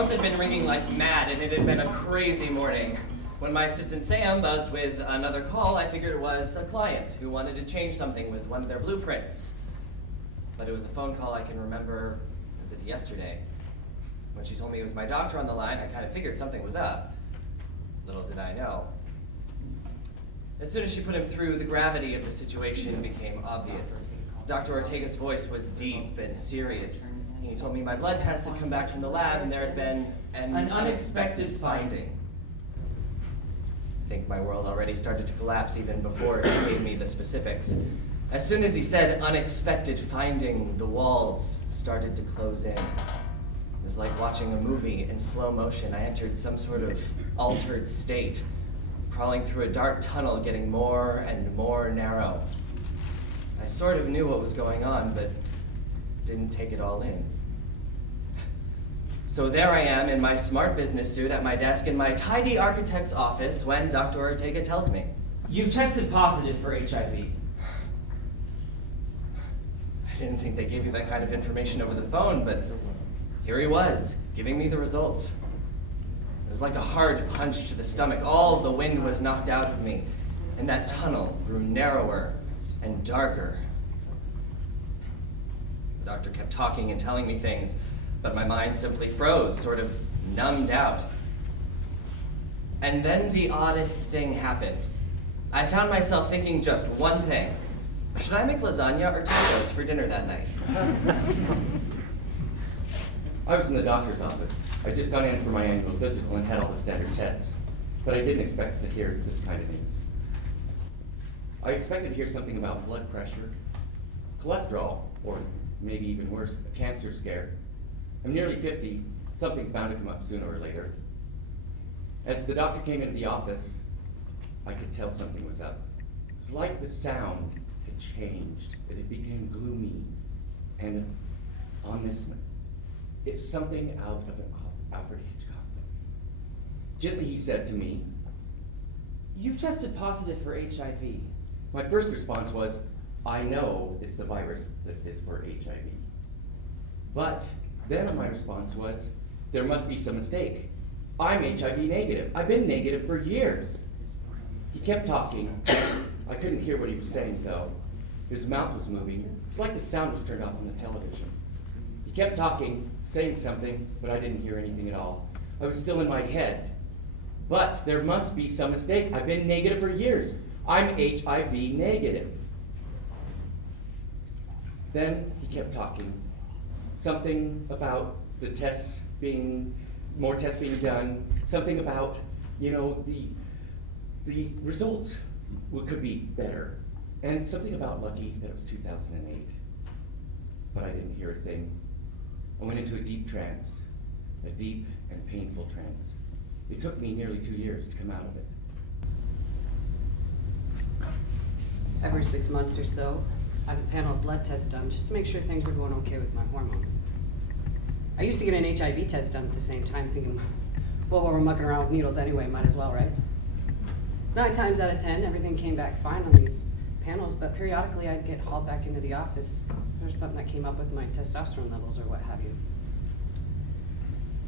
phones had been ringing like mad, and it had been a crazy morning. When my assistant Sam buzzed with another call, I figured it was a client who wanted to change something with one of their blueprints. But it was a phone call I can remember as if yesterday. When she told me it was my doctor on the line, I kind of figured something was up. Little did I know. As soon as she put him through, the gravity of the situation became obvious. Dr. Ortega's voice was deep and serious. He told me my blood tests had come back from the lab and there had been an unexpected finding. I think my world already started to collapse even before he gave me the specifics. As soon as he said unexpected finding, the walls started to close in. It was like watching a movie in slow motion. I entered some sort of altered state, crawling through a dark tunnel, getting more and more narrow. I sort of knew what was going on, but didn't take it all in. So there I am in my smart business suit at my desk in my tidy architect's office when Dr. Ortega tells me. You've tested positive for HIV. I didn't think they gave you that kind of information over the phone, but here he was, giving me the results. It was like a hard punch to the stomach. All the wind was knocked out of me, and that tunnel grew narrower and darker. The doctor kept talking and telling me things, but my mind simply froze, sort of numbed out. And then the oddest thing happened. I found myself thinking just one thing. Should I make lasagna or tacos for dinner that night? I was in the doctor's office. I'd just gone in for my annual physical and had all the standard tests, but I didn't expect to hear this kind of news. I expected to hear something about blood pressure, cholesterol, or maybe even worse, a cancer scare. I'm nearly 50. Something's bound to come up sooner or later. As the doctor came into the office, I could tell something was up. It was like the sound had changed, that it became gloomy and ominous. It's something out of an Alfred Hitchcock movie. Gently he said to me, You've tested positive for HIV. my first response was, I know it's the virus that is for HIV. But then my response was, there must be some mistake. I'm HIV negative. I've been negative for years. He kept talking. I couldn't hear what he was saying though. His mouth was moving. It was like the sound was turned off on the television. He kept talking, saying something, but I didn't hear anything at all. I was still in my head. But there must be some mistake. I've been negative for years. I'm HIV negative. Then he kept talking. Something about the tests being, more tests being done. Something about, the results could be better. And something about lucky that it was 2008. But I didn't hear a thing. I went into a deep trance, a deep and painful trance. It took me nearly 2 years to come out of it. Every 6 months or so, I have a panel of blood tests done just to make sure things are going okay with my hormones. I used to get an HIV test done at the same time, thinking, well, while we're mucking around with needles anyway, might as well, right? 9 times out of 10, everything came back fine on these panels, but periodically I'd get hauled back into the office if there's something that came up with my testosterone levels or what have you.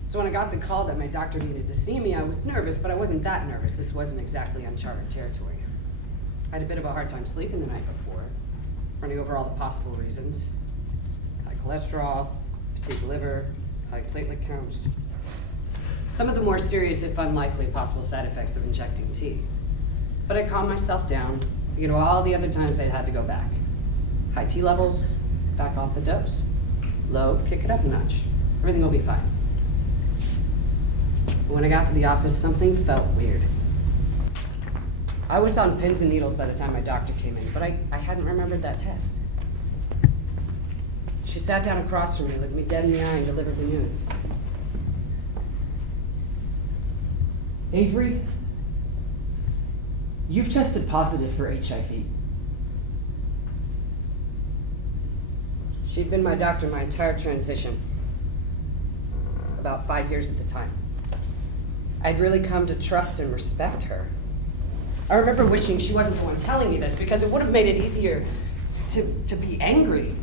So when I got the call that my doctor needed to see me, I was nervous, but I wasn't that nervous. This wasn't exactly uncharted territory. I had a bit of a hard time sleeping the night before, running over all the possible reasons. High cholesterol, fatigued liver, high platelet counts. Some of the more serious, if unlikely, possible side effects of injecting T. But I calmed myself down, thinking of all the other times I'd had to go back. High T levels, back off the dose. Low, kick it up a notch. Everything will be fine. But when I got to the office, something felt weird. I was on pins and needles by the time my doctor came in, but I hadn't remembered that test. She sat down across from me, looked me dead in the eye, and delivered the news. Avery, you've tested positive for HIV. She'd been my doctor my entire transition, about 5 years at the time. I'd really come to trust and respect her. I remember wishing she wasn't the one telling me this because it would have made it easier to be angry.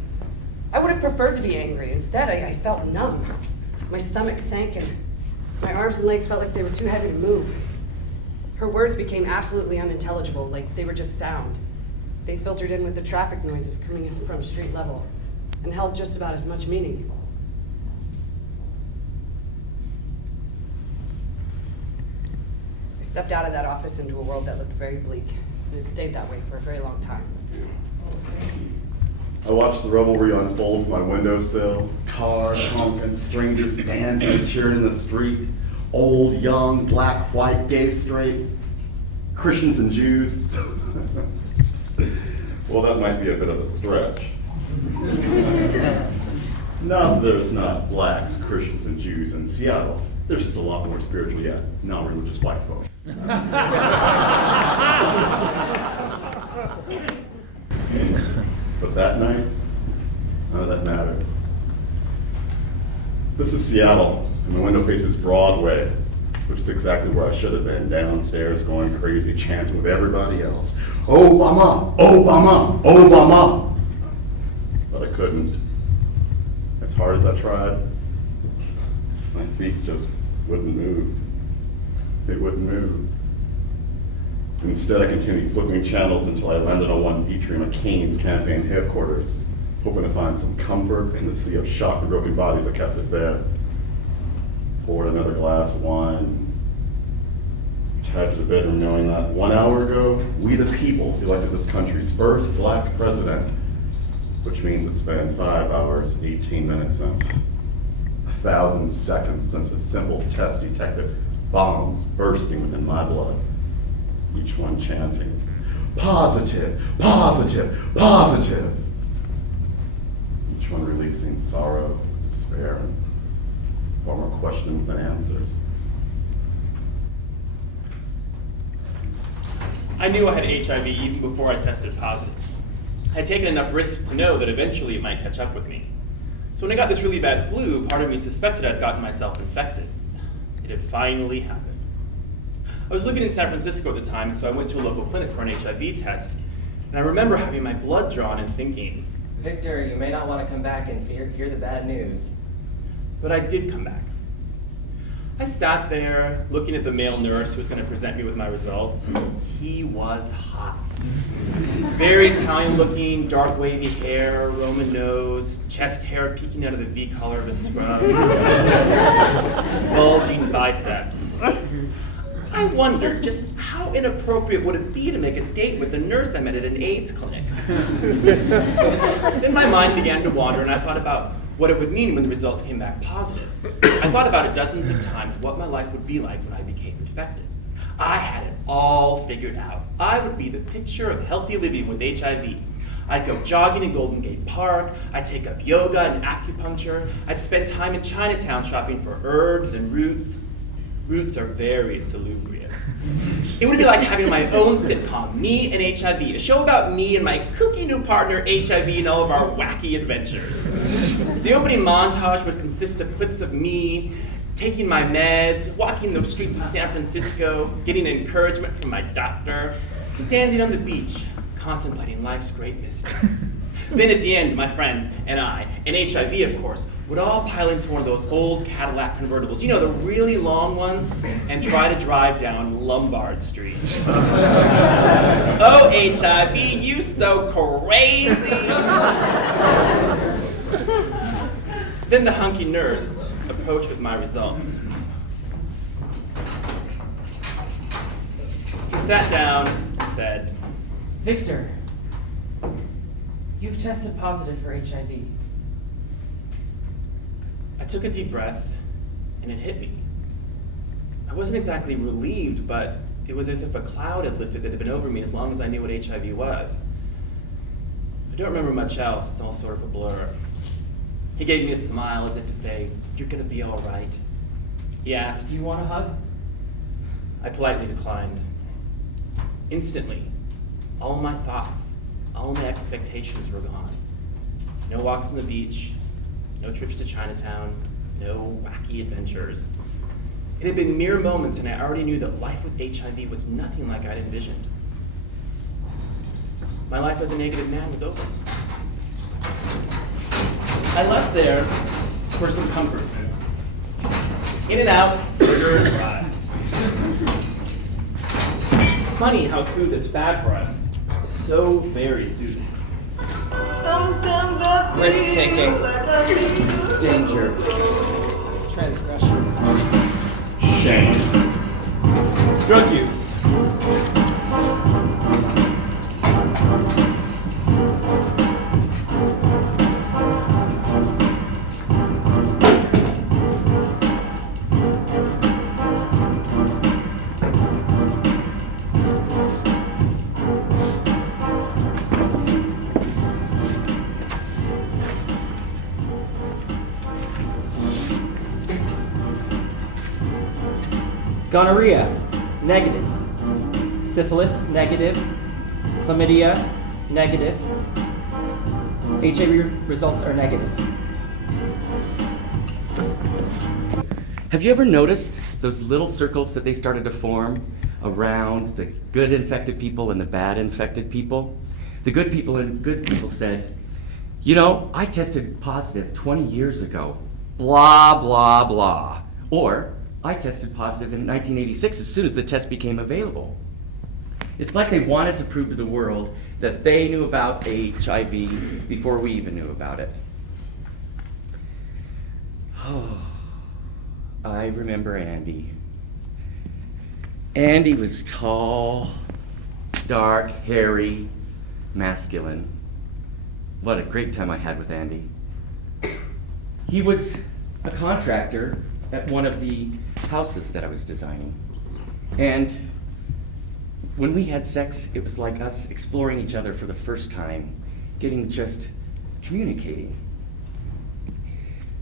I would have preferred to be angry. Instead, I felt numb. My stomach sank and My arms and legs felt like they were too heavy to move. Her words became absolutely unintelligible, like they were just sound. They filtered in with the traffic noises coming in from street level and held just about as much meaning. I stepped out of that office into a world that looked very bleak, and it stayed that way for a very long time. I watched the revelry unfold from my windowsill. Cars honking, strangers dancing and cheering in the street. Old, young, black, white, gay, straight. Christians and Jews. Well, that might be a bit of a stretch. Not that there's not blacks, Christians, and Jews in Seattle. There's just a lot more spiritual yet non-religious white folk. But that night, none of that mattered. This is Seattle, and the window faces Broadway, which is exactly where I should have been, downstairs going crazy, chanting with everybody else. Obama, Obama, Obama. But I couldn't. As hard as I tried, my feet just wouldn't move. They wouldn't move. Instead, I continued flipping channels until I landed on one featuring McCain's campaign headquarters, hoping to find some comfort in the sea of shocked and broken bodies that kept it there. Poured another glass of wine, retired to the bedroom knowing that 1 hour ago, we the people elected this country's first black president, which means it's been 5 hours, 18 minutes, and 1,000 seconds since a simple test detected bombs bursting within my blood. Each one chanting, positive, positive, positive. Each one releasing sorrow, despair, and far more questions than answers. I knew I had HIV even before I tested positive. I had taken enough risks to know that eventually it might catch up with me. So when I got this really bad flu, part of me suspected I'd gotten myself infected. It had finally happened. I was living in San Francisco at the time, so I went to a local clinic for an HIV test. And I remember having my blood drawn and thinking, Victor, you may not want to come back and hear the bad news. but I did come back. I sat there looking at the male nurse who was going to present me with my results. He was hot. Very Italian looking, dark wavy hair, Roman nose, chest hair peeking out of the V collar of his scrub, bulging biceps. I wondered just how inappropriate would it be to make a date with the nurse I met at an AIDS clinic. Then my mind began to wander and I thought about what it would mean when the results came back positive. I thought about it dozens of times what my life would be like when I became infected. I had it all figured out. I would be the picture of healthy living with HIV. I'd go jogging in Golden Gate Park, I'd take up yoga and acupuncture, I'd spend time in Chinatown shopping for herbs and roots. Roots are very salubrious. It would be like having my own sitcom, Me and HIV, a show about me and my kooky new partner, HIV, and all of our wacky adventures. The opening montage would consist of clips of me taking my meds, walking the streets of San Francisco, getting encouragement from my doctor, standing on the beach, contemplating life's great mysteries. Then at the end, my friends and I, and HIV of course, would all pile into one of those old Cadillac convertibles, you know, the really long ones, and try to drive down Lombard Street. Oh, HIV, you so crazy! Then the hunky nurse approached with my results. He sat down and said, Victor, you've tested positive for HIV. I took a deep breath, and it hit me. I wasn't exactly relieved, but it was as if a cloud had lifted that had been over me as long as I knew what HIV was. I don't remember much else, it's all sort of a blur. He gave me a smile as if to say, "You're gonna be all right." He asked, Do you want a hug? I politely declined. Instantly, all my thoughts, all my expectations were gone. No walks on the beach, no trips to Chinatown, no wacky adventures. It had been mere moments and I already knew that life with HIV was nothing like I'd envisioned. My life as a negative man was over. I left there for some comfort. In and out, burger and fries. Funny how food that's bad for us is so very soothing. Risk-taking. Danger. Transgression. Shame. Drug use. Gonorrhea, negative. Syphilis, negative. Chlamydia, negative. HIV results are negative. Have you ever noticed those little circles that they started to form around the good infected people and the bad infected people? The good people and good people said, you know, I tested positive 20 years ago, blah, blah, blah. Or, I tested positive in 1986 as soon as the test became available. It's like they wanted to prove to the world that they knew about HIV before we even knew about it. Oh, I remember Andy. Andy was tall, dark, hairy, masculine. What a great time I had with Andy. He was a contractor at one of the houses that I was designing. And when we had sex, it was like us exploring each other for the first time, getting just communicating.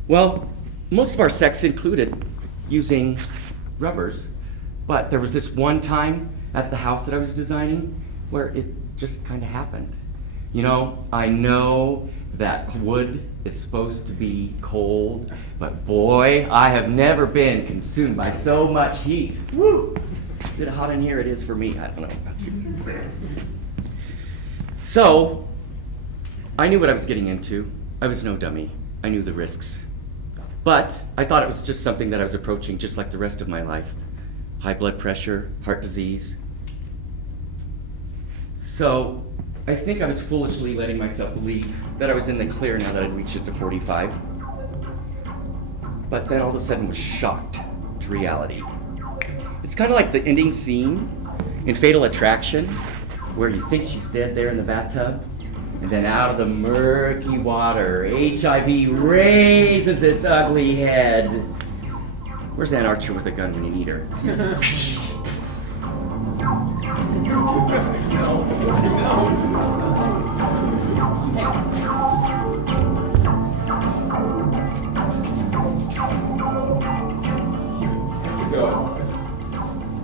Well, most of our sex included using rubbers, but there was this one time at the house that I was designing where it just kind of happened. You know, I know that wood is supposed to be cold, but boy, I have never been consumed by so much heat. Woo! Is it hot in here? It is for me. I don't know about you. So, I knew what I was getting into. I was no dummy. I knew the risks. But I thought it was just something that I was approaching just like the rest of my life. High blood pressure, heart disease. So, I think I was foolishly letting myself believe that I was in the clear now that I'd reached it to 45. But then all of a sudden was shocked to reality. It's kind of like the ending scene in Fatal Attraction, where you think she's dead there in the bathtub, and then out of the murky water, HIV raises its ugly head. Where's Ann Archer with a gun when you need her?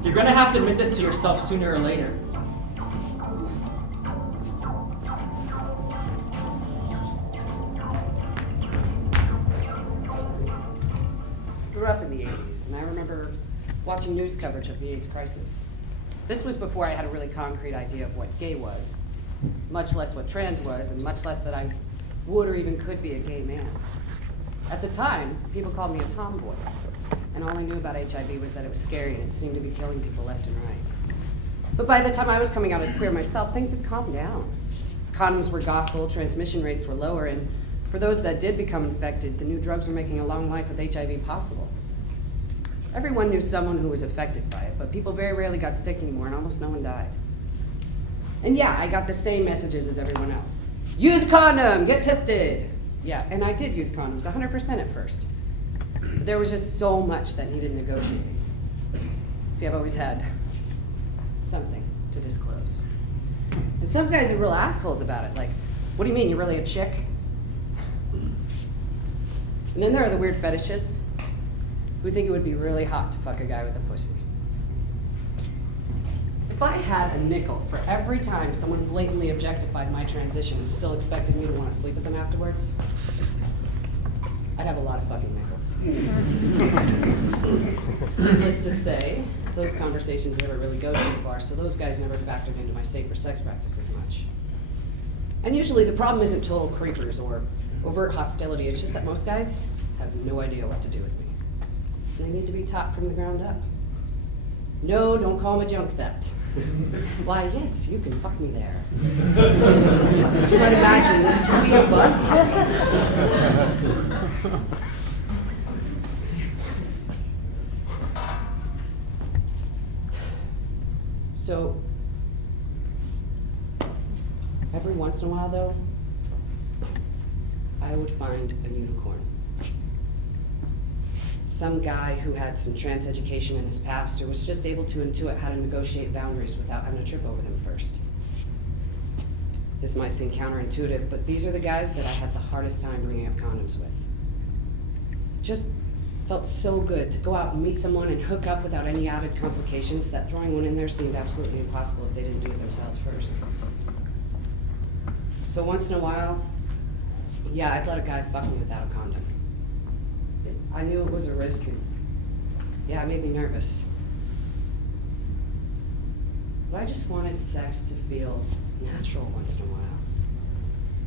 You're gonna have to admit this to yourself sooner or later. Grew up in the 80s, and I remember watching news coverage of the AIDS crisis. This was before I had a really concrete idea of what gay was, much less what trans was, and much less that I would or even could be a gay man. At the time, people called me a tomboy, and all I knew about HIV was that it was scary and it seemed to be killing people left and right. But by the time I was coming out as queer myself, things had calmed down. Condoms were gospel, transmission rates were lower, and for those that did become infected, the new drugs were making a long life with HIV possible. Everyone knew someone who was affected by it, but people very rarely got sick anymore, and almost no one died. And yeah, I got the same messages as everyone else. Use a condom, get tested. Yeah, and I did use condoms, 100% at first. But there was just so much that needed negotiating. See, I've always had something to disclose. And some guys are real assholes about it, like, what do you mean, you're really a chick? And then there are the weird fetishists who think it would be really hot to fuck a guy with a pussy. If I had a nickel for every time someone blatantly objectified my transition and still expected me to want to sleep with them afterwards, I'd have a lot of fucking nickels. Needless to say, those conversations never really go too far, so those guys never factored into my safer sex practices much. And usually the problem isn't total creepers or overt hostility, it's just that most guys have no idea what to do with me. They need to be taught from the ground up. No, don't call him a junk that. Why, yes, you can fuck me there. But you might imagine this could be a buzzkill. So, every once in a while, though, I would find a unicorn. Some guy who had some trans education in his past or was just able to intuit how to negotiate boundaries without having to trip over them first. This might seem counterintuitive, but these are the guys that I had the hardest time bringing up condoms with. Just felt so good to go out and meet someone and hook up without any added complications that throwing one in there seemed absolutely impossible if they didn't do it themselves first. So once in a while, yeah, I'd let a guy fuck me without a condom. I knew it was a risk, and yeah, it made me nervous. But I just wanted sex to feel natural once in a while.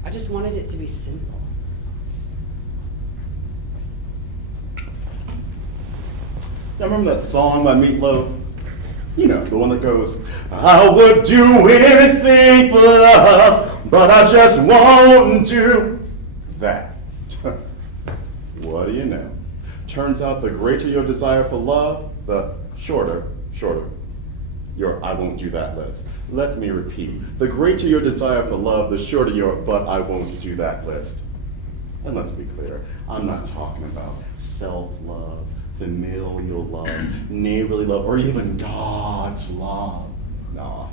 I just wanted it to be simple. Y'all remember that song by Meatloaf? You know, the one that goes, I would do anything for love, but I just won't do that. What do you know? Turns out the greater your desire for love, the shorter your I won't do that list. Let me repeat. The greater your desire for love, the shorter your but I won't do that list. And let's be clear, I'm not talking about self-love, familial love, neighborly love, or even God's love. No.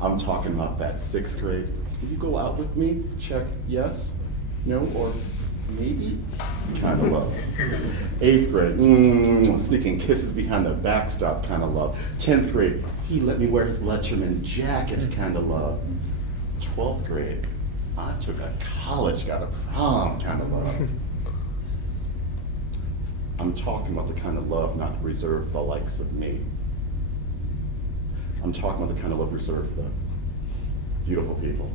I'm talking about that 6th grade. Will you go out with me? Check yes, no, or maybe kind of love. 8th grade, sneaking kisses behind the backstop kind of love. 10th grade, he let me wear his Letterman jacket kind of love. 12th grade, I took a college, got a prom kind of love. I'm talking about the kind of love not reserved for the likes of me. I'm talking about the kind of love reserved for the beautiful people.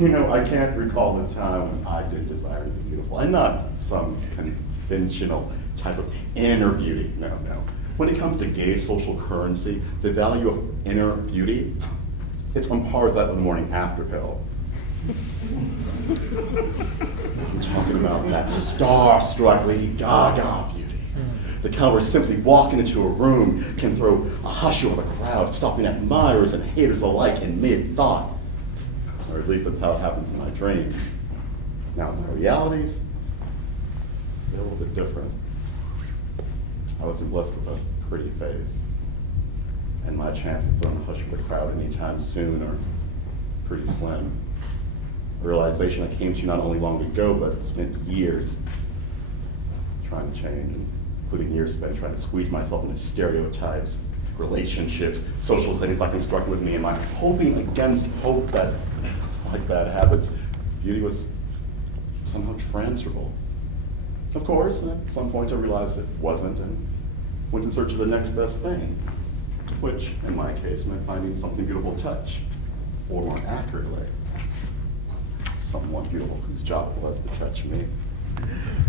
You know, I can't recall the time when I did desire to be beautiful, and not some conventional type of inner beauty, no. When it comes to gay social currency, the value of inner beauty, it's on par with that of the morning after pill. I'm talking about that star-struck Lady Gaga beauty. The kind where simply walking into a room can throw a hush over the crowd, stopping admirers and haters alike in mid-thought. Or at least that's how it happens in my dreams. Now, my realities, they're a little bit different. I wasn't blessed with a pretty face, and my chance of throwing a hush over the crowd anytime soon are pretty slim. A realization I came to not only long ago, but spent years trying to change, including years spent trying to squeeze myself into stereotypes, relationships, social settings like constructed with me, and my hoping against hope that, like bad habits, beauty was somehow transferable. Of course, at some point I realized it wasn't and went in search of the next best thing, which, in my case, meant finding something beautiful to touch, or more accurately, someone beautiful whose job it was to touch me.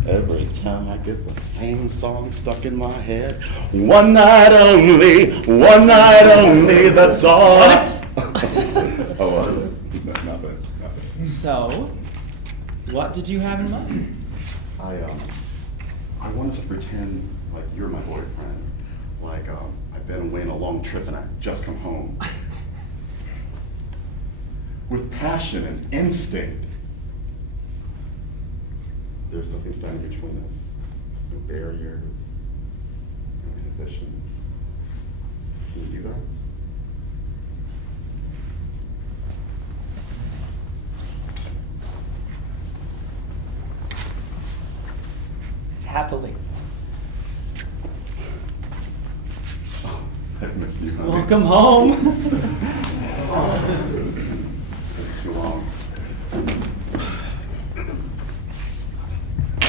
Every time I get the same song stuck in my head, one night only, that's all. What? Nothing. So, what did you have in mind? I wanted to pretend like you're my boyfriend, like I've been away on a long trip and I just come home. With passion and instinct. There's nothing standing between us. No barriers, no inhibitions. Can you do that? Happily. Oh, I've missed you, honey. Welcome home. Been too long.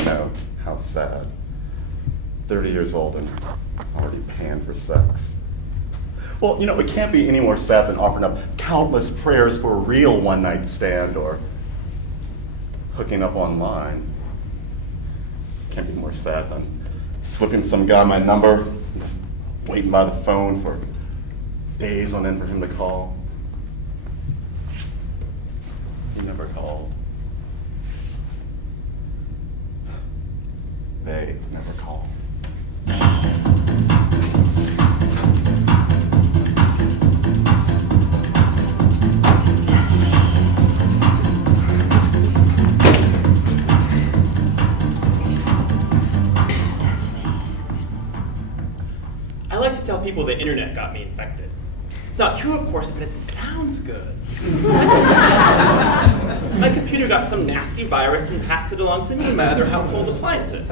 No, how sad. 30 years old and already paying for sex. Well, you know, it can't be any more sad than offering up countless prayers for a real one-night stand or hooking up online. Can't be more sad than slipping some guy my number, waiting by the phone for days on end for him to call. He never called. They never called. I like to tell people the internet got me infected. It's not true, of course, but it sounds good. My computer got some nasty virus and passed it along to me and my other household appliances.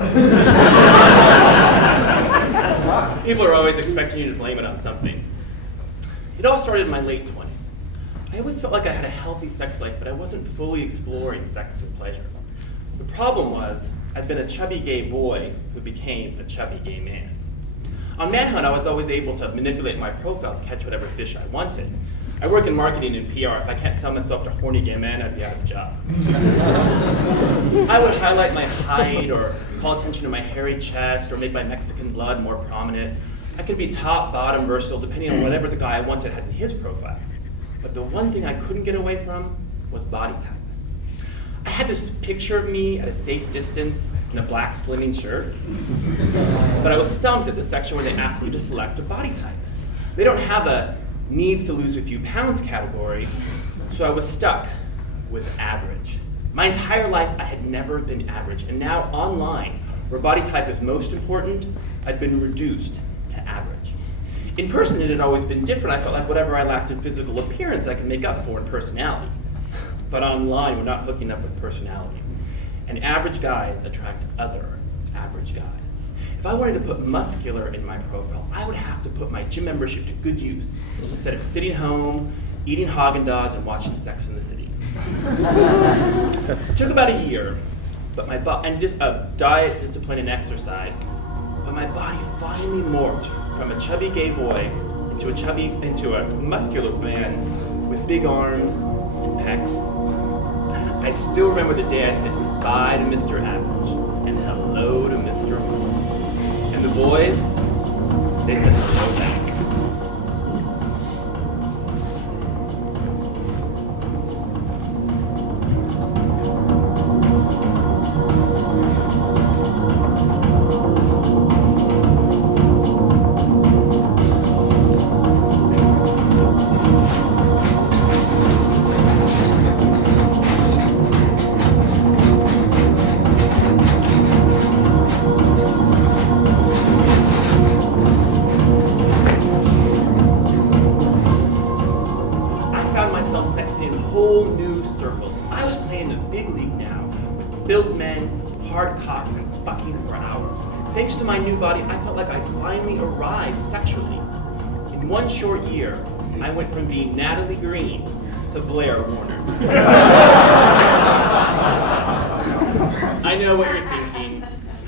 People are always expecting you to blame it on something. It all started in my late 20s. I always felt like I had a healthy sex life, but I wasn't fully exploring sex and pleasure. The problem was, I'd been a chubby gay boy who became a chubby gay man. On Manhunt, I was always able to manipulate my profile to catch whatever fish I wanted. I work in marketing and PR. If I can't sell myself to horny gay men, I'd be out of a job. I would highlight my height or call attention to my hairy chest or make my Mexican blood more prominent. I could be top, bottom, versatile, depending on whatever the guy I wanted had in his profile. But the one thing I couldn't get away from was body type. I had this picture of me at a safe distance in a black slimming shirt, but I was stumped at the section where they ask you to select a body type. They don't have a needs to lose a few pounds category, so I was stuck with average. My entire life, I had never been average, and now online, where body type is most important, I'd been reduced to average. In person, it had always been different. I felt like whatever I lacked in physical appearance, I could make up for in personality. But online, we're not hooking up with personalities. And average guys attract other average guys. If I wanted to put muscular in my profile, I would have to put my gym membership to good use instead of sitting home, eating Haagen-Dazs, and watching Sex in the City. It took about a year, but my diet, discipline, and exercise, but my body finally morphed from a chubby gay boy into a muscular man with big arms and pecs. I still remember the day I said goodbye to Mr. Average and hello to Mr. Muscle. And the boys, they said hello back. Thanks to my new body, I felt like I finally arrived sexually. In one short year, I went from being Natalie Green to Blair Warner. I know what you're thinking.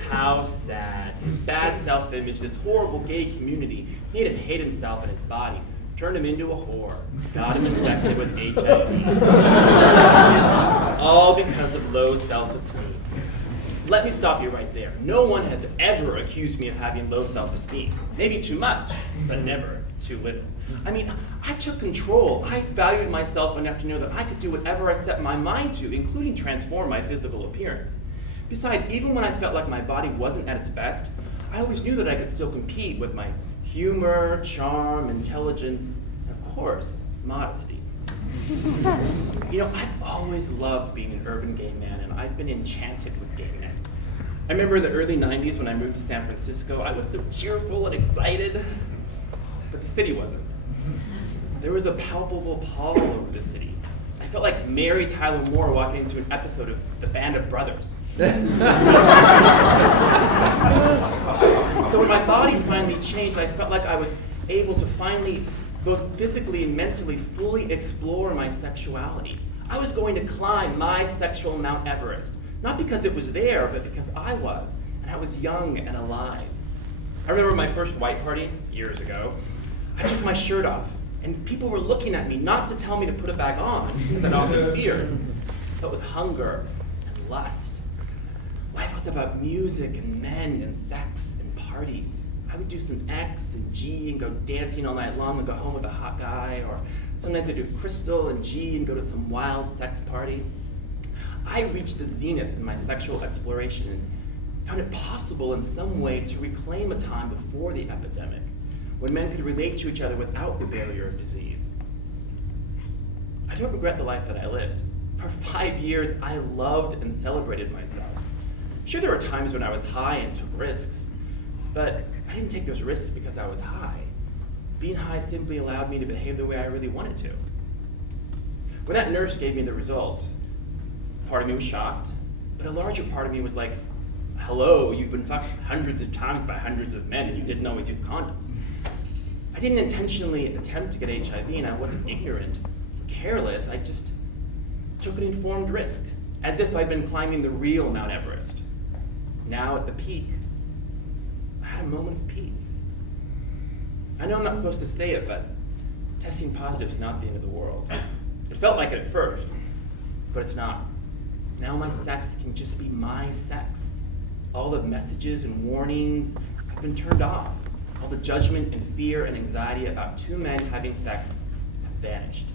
How sad. His bad self-image, this horrible gay community, made him hate himself and his body, turned him into a whore, got him infected with HIV. All because of low self-esteem. Let me stop you right there. No one has ever accused me of having low self-esteem. Maybe too much, but never too little. I mean, I took control. I valued myself enough to know that I could do whatever I set my mind to, including transform my physical appearance. Besides, even when I felt like my body wasn't at its best, I always knew that I could still compete with my humor, charm, intelligence, and of course, modesty. You know, I've always loved being an urban gay man, and I've been enchanted with gay men. I remember in the early 90s when I moved to San Francisco, I was so cheerful and excited, but the city wasn't. There was a palpable pall over the city. I felt like Mary Tyler Moore walking into an episode of The Band of Brothers. So when my body finally changed, I felt like I was able to finally, both physically and mentally, fully explore my sexuality. I was going to climb my sexual Mount Everest. Not because it was there, but because I was, and I was young and alive. I remember my first white party, years ago. I took my shirt off, and people were looking at me, not to tell me to put it back on, because I'd often feared, but with hunger and lust. Life was about music and men and sex and parties. I would do some X and G and go dancing all night long and go home with a hot guy, or sometimes I'd do crystal and G and go to some wild sex party. I reached the zenith in my sexual exploration and found it possible in some way to reclaim a time before the epidemic, when men could relate to each other without the barrier of disease. I don't regret the life that I lived. For 5 years, I loved and celebrated myself. Sure, there were times when I was high and took risks, but I didn't take those risks because I was high. Being high simply allowed me to behave the way I really wanted to. When that nurse gave me the results, part of me was shocked, but a larger part of me was like, hello, you've been fucked hundreds of times by hundreds of men and you didn't always use condoms. I didn't intentionally attempt to get HIV and I wasn't ignorant or careless, I just took an informed risk, as if I'd been climbing the real Mount Everest. Now at the peak, I had a moment of peace. I know I'm not supposed to say it, but testing positive is not the end of the world. It felt like it at first, but it's not. Now my sex can just be my sex. All the messages and warnings have been turned off. All the judgment and fear and anxiety about two men having sex have vanished.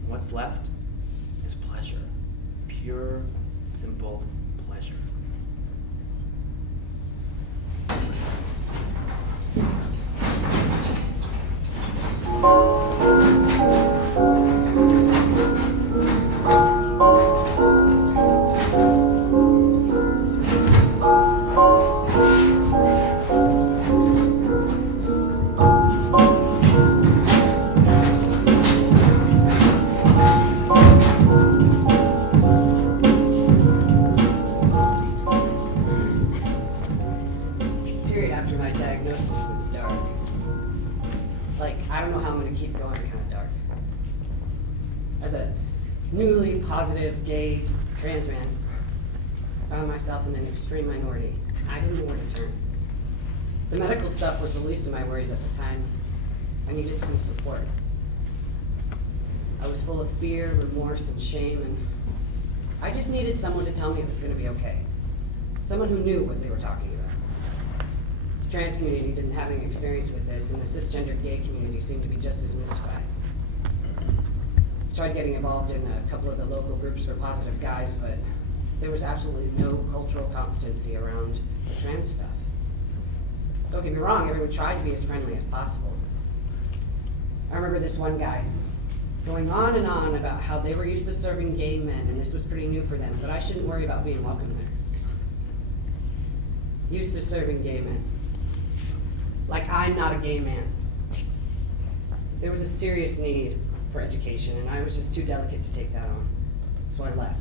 And what's left is pleasure. Pure, simple pleasure. Newly positive gay trans man, I found myself in an extreme minority. I didn't know where to turn. The medical stuff was the least of my worries at the time. I needed some support. I was full of fear, remorse, and shame, and I just needed someone to tell me it was going to be okay. Someone who knew what they were talking about. The trans community didn't have any experience with this, and the cisgender gay community seemed to be just as mystified. Tried getting involved in a couple of the local groups for positive guys, but there was absolutely no cultural competency around the trans stuff. Don't get me wrong, everyone tried to be as friendly as possible. I remember this one guy going on and on about how they were used to serving gay men and this was pretty new for them, but I shouldn't worry about being welcome there. Used to serving gay men. Like I'm not a gay man. There was a serious need for education, and I was just too delicate to take that on. So I left.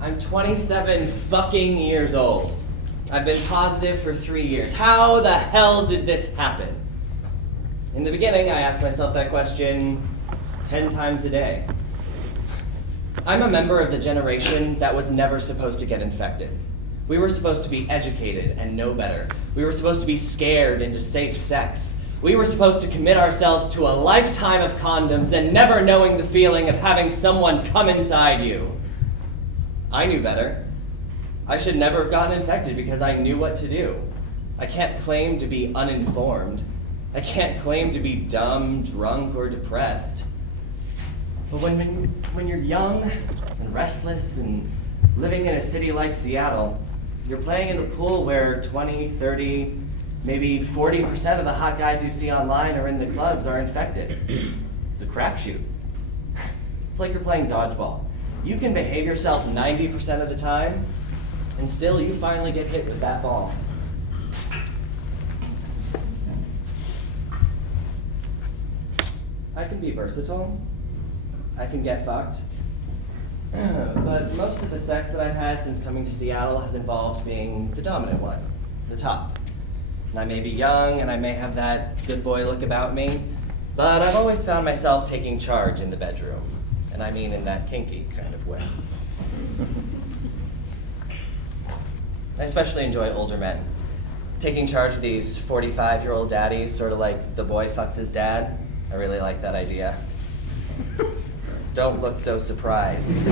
I'm 27 fucking years old. I've been positive for 3 years. How the hell did this happen? In the beginning, I asked myself that question 10 times a day. I'm a member of the generation that was never supposed to get infected. We were supposed to be educated and know better. We were supposed to be scared into safe sex. We were supposed to commit ourselves to a lifetime of condoms and never knowing the feeling of having someone come inside you. I knew better. I should never have gotten infected because I knew what to do. I can't claim to be uninformed. I can't claim to be dumb, drunk, or depressed. But when you're young and restless and living in a city like Seattle, you're playing in a pool where 20, 30, maybe 40% of the hot guys you see online or in the clubs are infected. It's a crapshoot. It's like you're playing dodgeball. You can behave yourself 90% of the time, and still you finally get hit with that ball. I can be versatile. I can get fucked. But most of the sex that I've had since coming to Seattle has involved being the dominant one, the top. And I may be young, and I may have that good boy look about me, but I've always found myself taking charge in the bedroom. And I mean in that kinky kind of way. I especially enjoy older men. Taking charge of these 45-year-old daddies, sort of like the boy fucks his dad. I really like that idea. Don't look so surprised.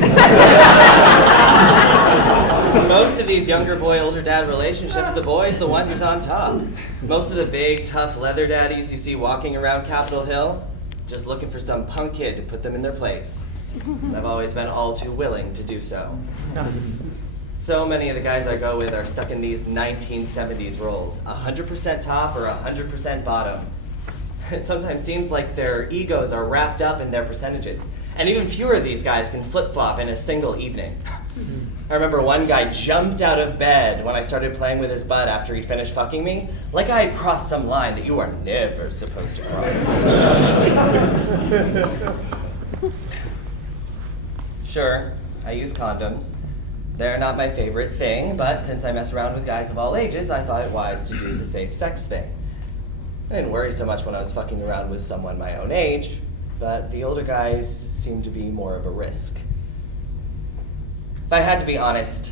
Most of these younger boy, older dad relationships, the boy's the one who's on top. Most of the big, tough leather daddies you see walking around Capitol Hill, just looking for some punk kid to put them in their place. And I've always been all too willing to do so. So many of the guys I go with are stuck in these 1970s roles, 100% top or 100% bottom. It sometimes seems like their egos are wrapped up in their percentages. And even fewer of these guys can flip-flop in a single evening. I remember one guy jumped out of bed when I started playing with his butt after he finished fucking me, like I had crossed some line that you are never supposed to cross. Sure, I use condoms. They're not my favorite thing, but since I mess around with guys of all ages, I thought it wise to do the safe sex thing. I didn't worry so much when I was fucking around with someone my own age, but the older guys seemed to be more of a risk. If I had to be honest,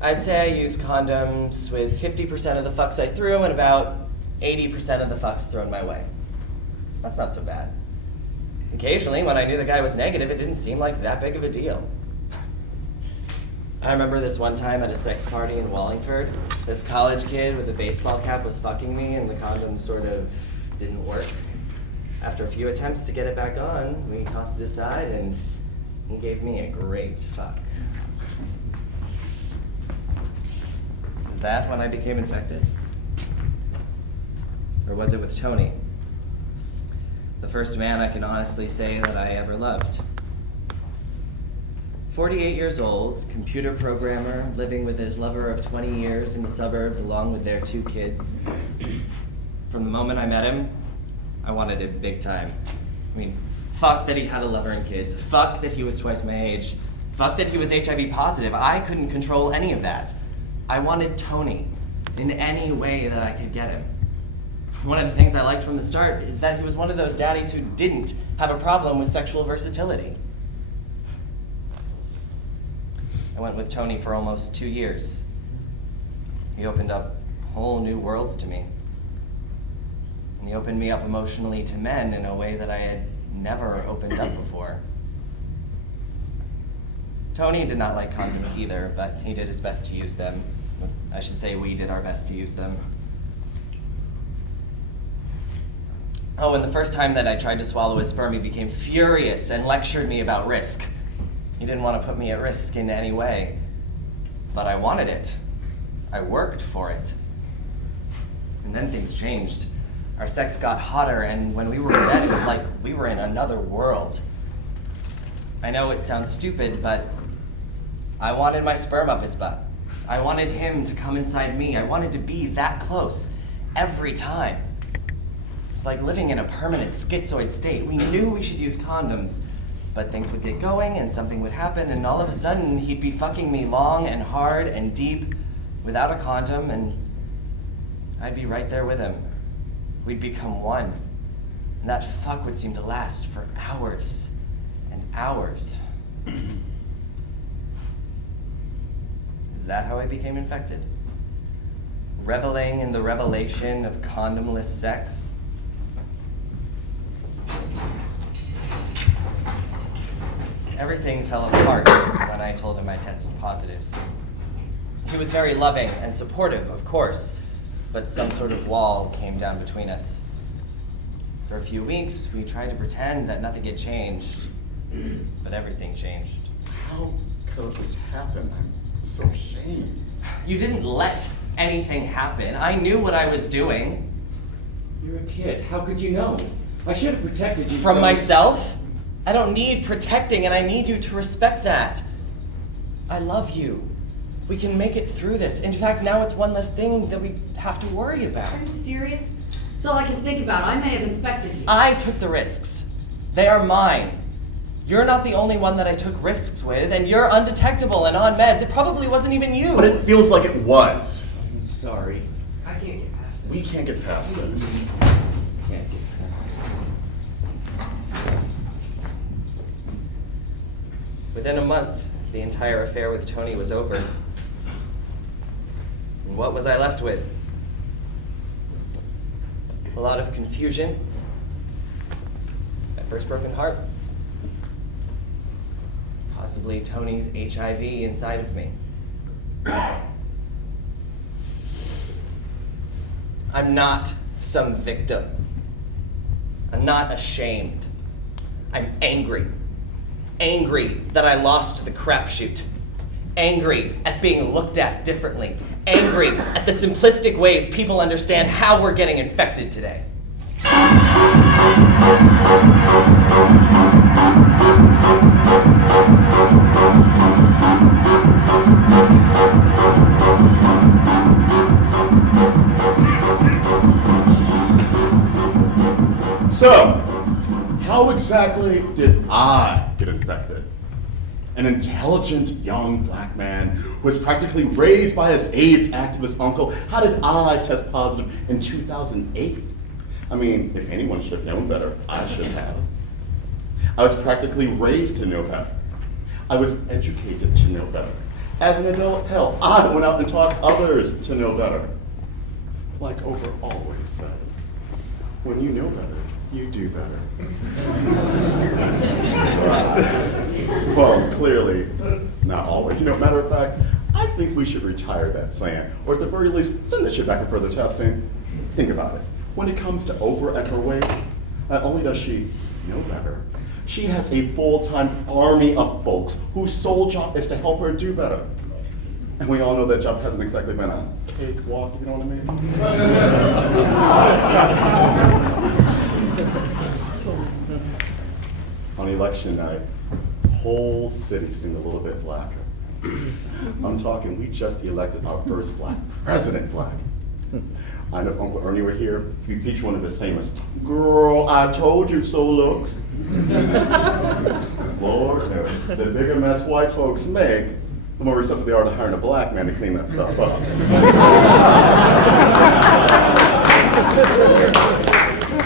I'd say I used condoms with 50% of the fucks I threw and about 80% of the fucks thrown my way. That's not so bad. Occasionally, when I knew the guy was negative, it didn't seem like that big of a deal. I remember this one time at a sex party in Wallingford. This college kid with a baseball cap was fucking me and the condom sort of didn't work. After a few attempts to get it back on, we tossed it aside and he gave me a great fuck. Was that when I became infected? Or was it with Tony? The first man I can honestly say that I ever loved. 48 years old, computer programmer, living with his lover of 20 years in the suburbs along with their 2 kids. From the moment I met him, I wanted it big time. I mean, fuck that he had a lover and kids. Fuck that he was twice my age. Fuck that he was HIV positive. I couldn't control any of that. I wanted Tony in any way that I could get him. One of the things I liked from the start is that he was one of those daddies who didn't have a problem with sexual versatility. I went with Tony for almost 2 years. He opened up whole new worlds to me. And he opened me up emotionally to men in a way that I had never opened up before. Tony did not like condoms either, but he did his best to use them. I should say we did our best to use them. Oh, and the first time that I tried to swallow his sperm, he became furious and lectured me about risk. He didn't want to put me at risk in any way, but I wanted it. I worked for it. And then things changed. Our sex got hotter, and when we were in bed, it was like we were in another world. I know it sounds stupid, but I wanted my sperm up his butt. I wanted him to come inside me. I wanted to be that close every time. It's like living in a permanent schizoid state. We knew we should use condoms, but things would get going and something would happen, and all of a sudden he'd be fucking me long and hard and deep without a condom, and I'd be right there with him. We'd become one, and that fuck would seem to last for hours and hours. Is that how I became infected? Reveling in the revelation of condomless sex? Everything fell apart when I told him I tested positive. He was very loving and supportive, of course, but some sort of wall came down between us. For a few weeks, we tried to pretend that nothing had changed, but everything changed. How could this happen? I'm so ashamed. You didn't let anything happen. I knew what I was doing. You're a kid. How could you know? I should have protected you From myself? I don't need protecting, and I need you to respect that. I love you. We can make it through this. In fact, now it's one less thing that we have to worry about. Are you serious? It's all I can think about. I may have infected you. I took the risks. They are mine. You're not the only one that I took risks with, and you're undetectable and on meds. It probably wasn't even you. But it feels like it was. I'm sorry. I can't get past this. We can't get past this. Can't get past Within a month, the entire affair with Tony was over. And what was I left with? A lot of confusion. My first broken heart. Possibly Tony's HIV inside of me. I'm not some victim. I'm not ashamed. I'm angry. Angry that I lost the crapshoot. Angry at being looked at differently. Angry at the simplistic ways people understand how we're getting infected today. So, how exactly did I get infected? An intelligent young black man who was practically raised by his AIDS activist uncle. How did I test positive in 2008? I mean, if anyone should have known better, I should have. I was practically raised to know better. I was educated to know better. As an adult, hell, I went out and taught others to know better. Like Oprah always says, when you know better, you do better. Well, clearly, not always. Matter of fact, I think we should retire that saying, or at the very least, send that shit back for further testing. Think about it. When it comes to Oprah and her weight, not only does she know better, she has a full-time army of folks whose sole job is to help her do better. And we all know that job hasn't exactly been a cakewalk, you know what I mean? On election night, the whole city seemed a little bit blacker. I'm talking, we just elected our first black president black. I know if Uncle Ernie were here, he'd feature one of his famous, "Girl, I told you so" looks. Lord knows, the bigger mess white folks make, the more receptive they are to hiring a black man to clean that stuff up.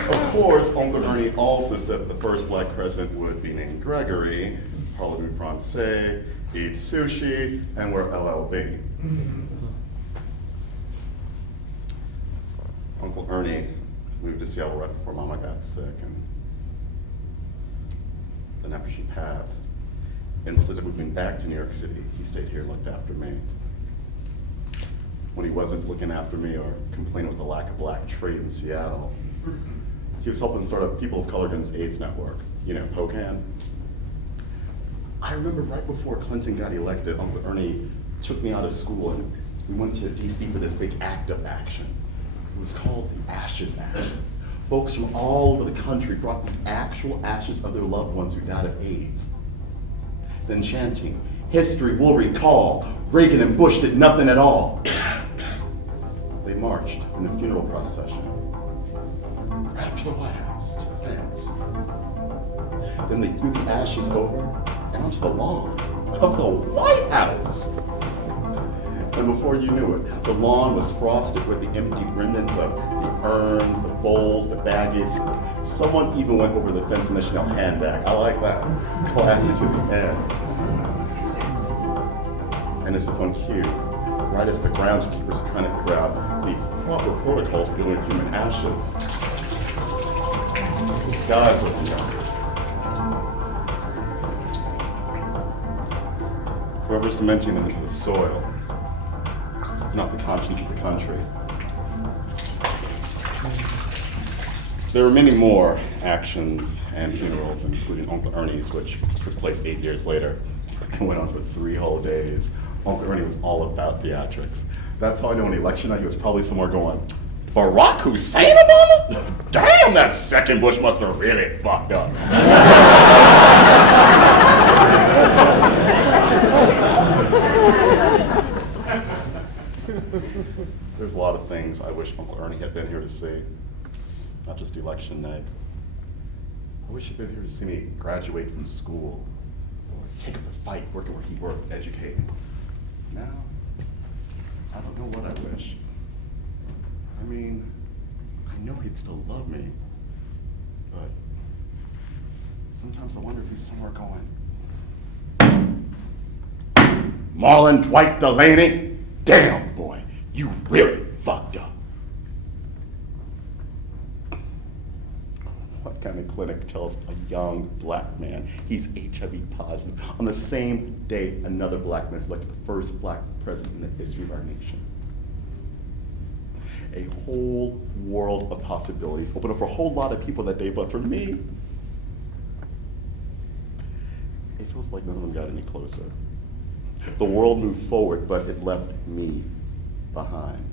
Of course, Uncle Ernie also said that the first black president would be named Gregory, parle du français, eat sushi, and wear LLB. Uncle Ernie moved to Seattle right before Mama got sick, and then after she passed, instead of moving back to New York City, he stayed here and looked after me. When he wasn't looking after me or complaining with the lack of black trade in Seattle, he was helping start up People of Color Against AIDS Network, POCAN. I remember right before Clinton got elected, Uncle Ernie took me out of school and we went to DC for this big act of action. It was called the Ashes Action. Folks from all over the country brought the actual ashes of their loved ones who died of AIDS. Then chanting, "History will recall, Reagan and Bush did nothing at all." They marched in a funeral procession, right up to the White House, to the fence. Then they threw the ashes over and onto the lawn of the White House. And before you knew it, the lawn was frosted with the empty remnants of the urns, the bowls, the baggies. Someone even went over the fence in the Chanel handbag. I like that. Classy to the end. And as if on cue, right as the groundskeepers are trying to figure out the proper protocols for dealing with human ashes, the skies opened up. Whoever's cementing them into the soil, not the conscience of the country. There were many more actions and funerals, including Uncle Ernie's, which took place 8 years later and went on for 3 whole days. Uncle Ernie was all about theatrics. That's how I know on election night he was probably somewhere going, "Barack Hussein Obama? Damn, that second Bush must have really fucked up." There's a lot of things I wish Uncle Ernie had been here to see, not just election night. I wish he'd been here to see me graduate from school, or take up the fight working where he worked, educating. Now, I don't know what I wish. I mean, I know he'd still love me, but sometimes I wonder if he's somewhere going, "Marlon Dwight Delaney, damn boy, you really fucked up." What kind of clinic tells a young black man he's HIV positive on the same day another black man is elected the first black president in the history of our nation? a whole world of possibilities opened up for a whole lot of people that day, but for me, it feels like none of them got any closer. The world moved forward, but it left me behind.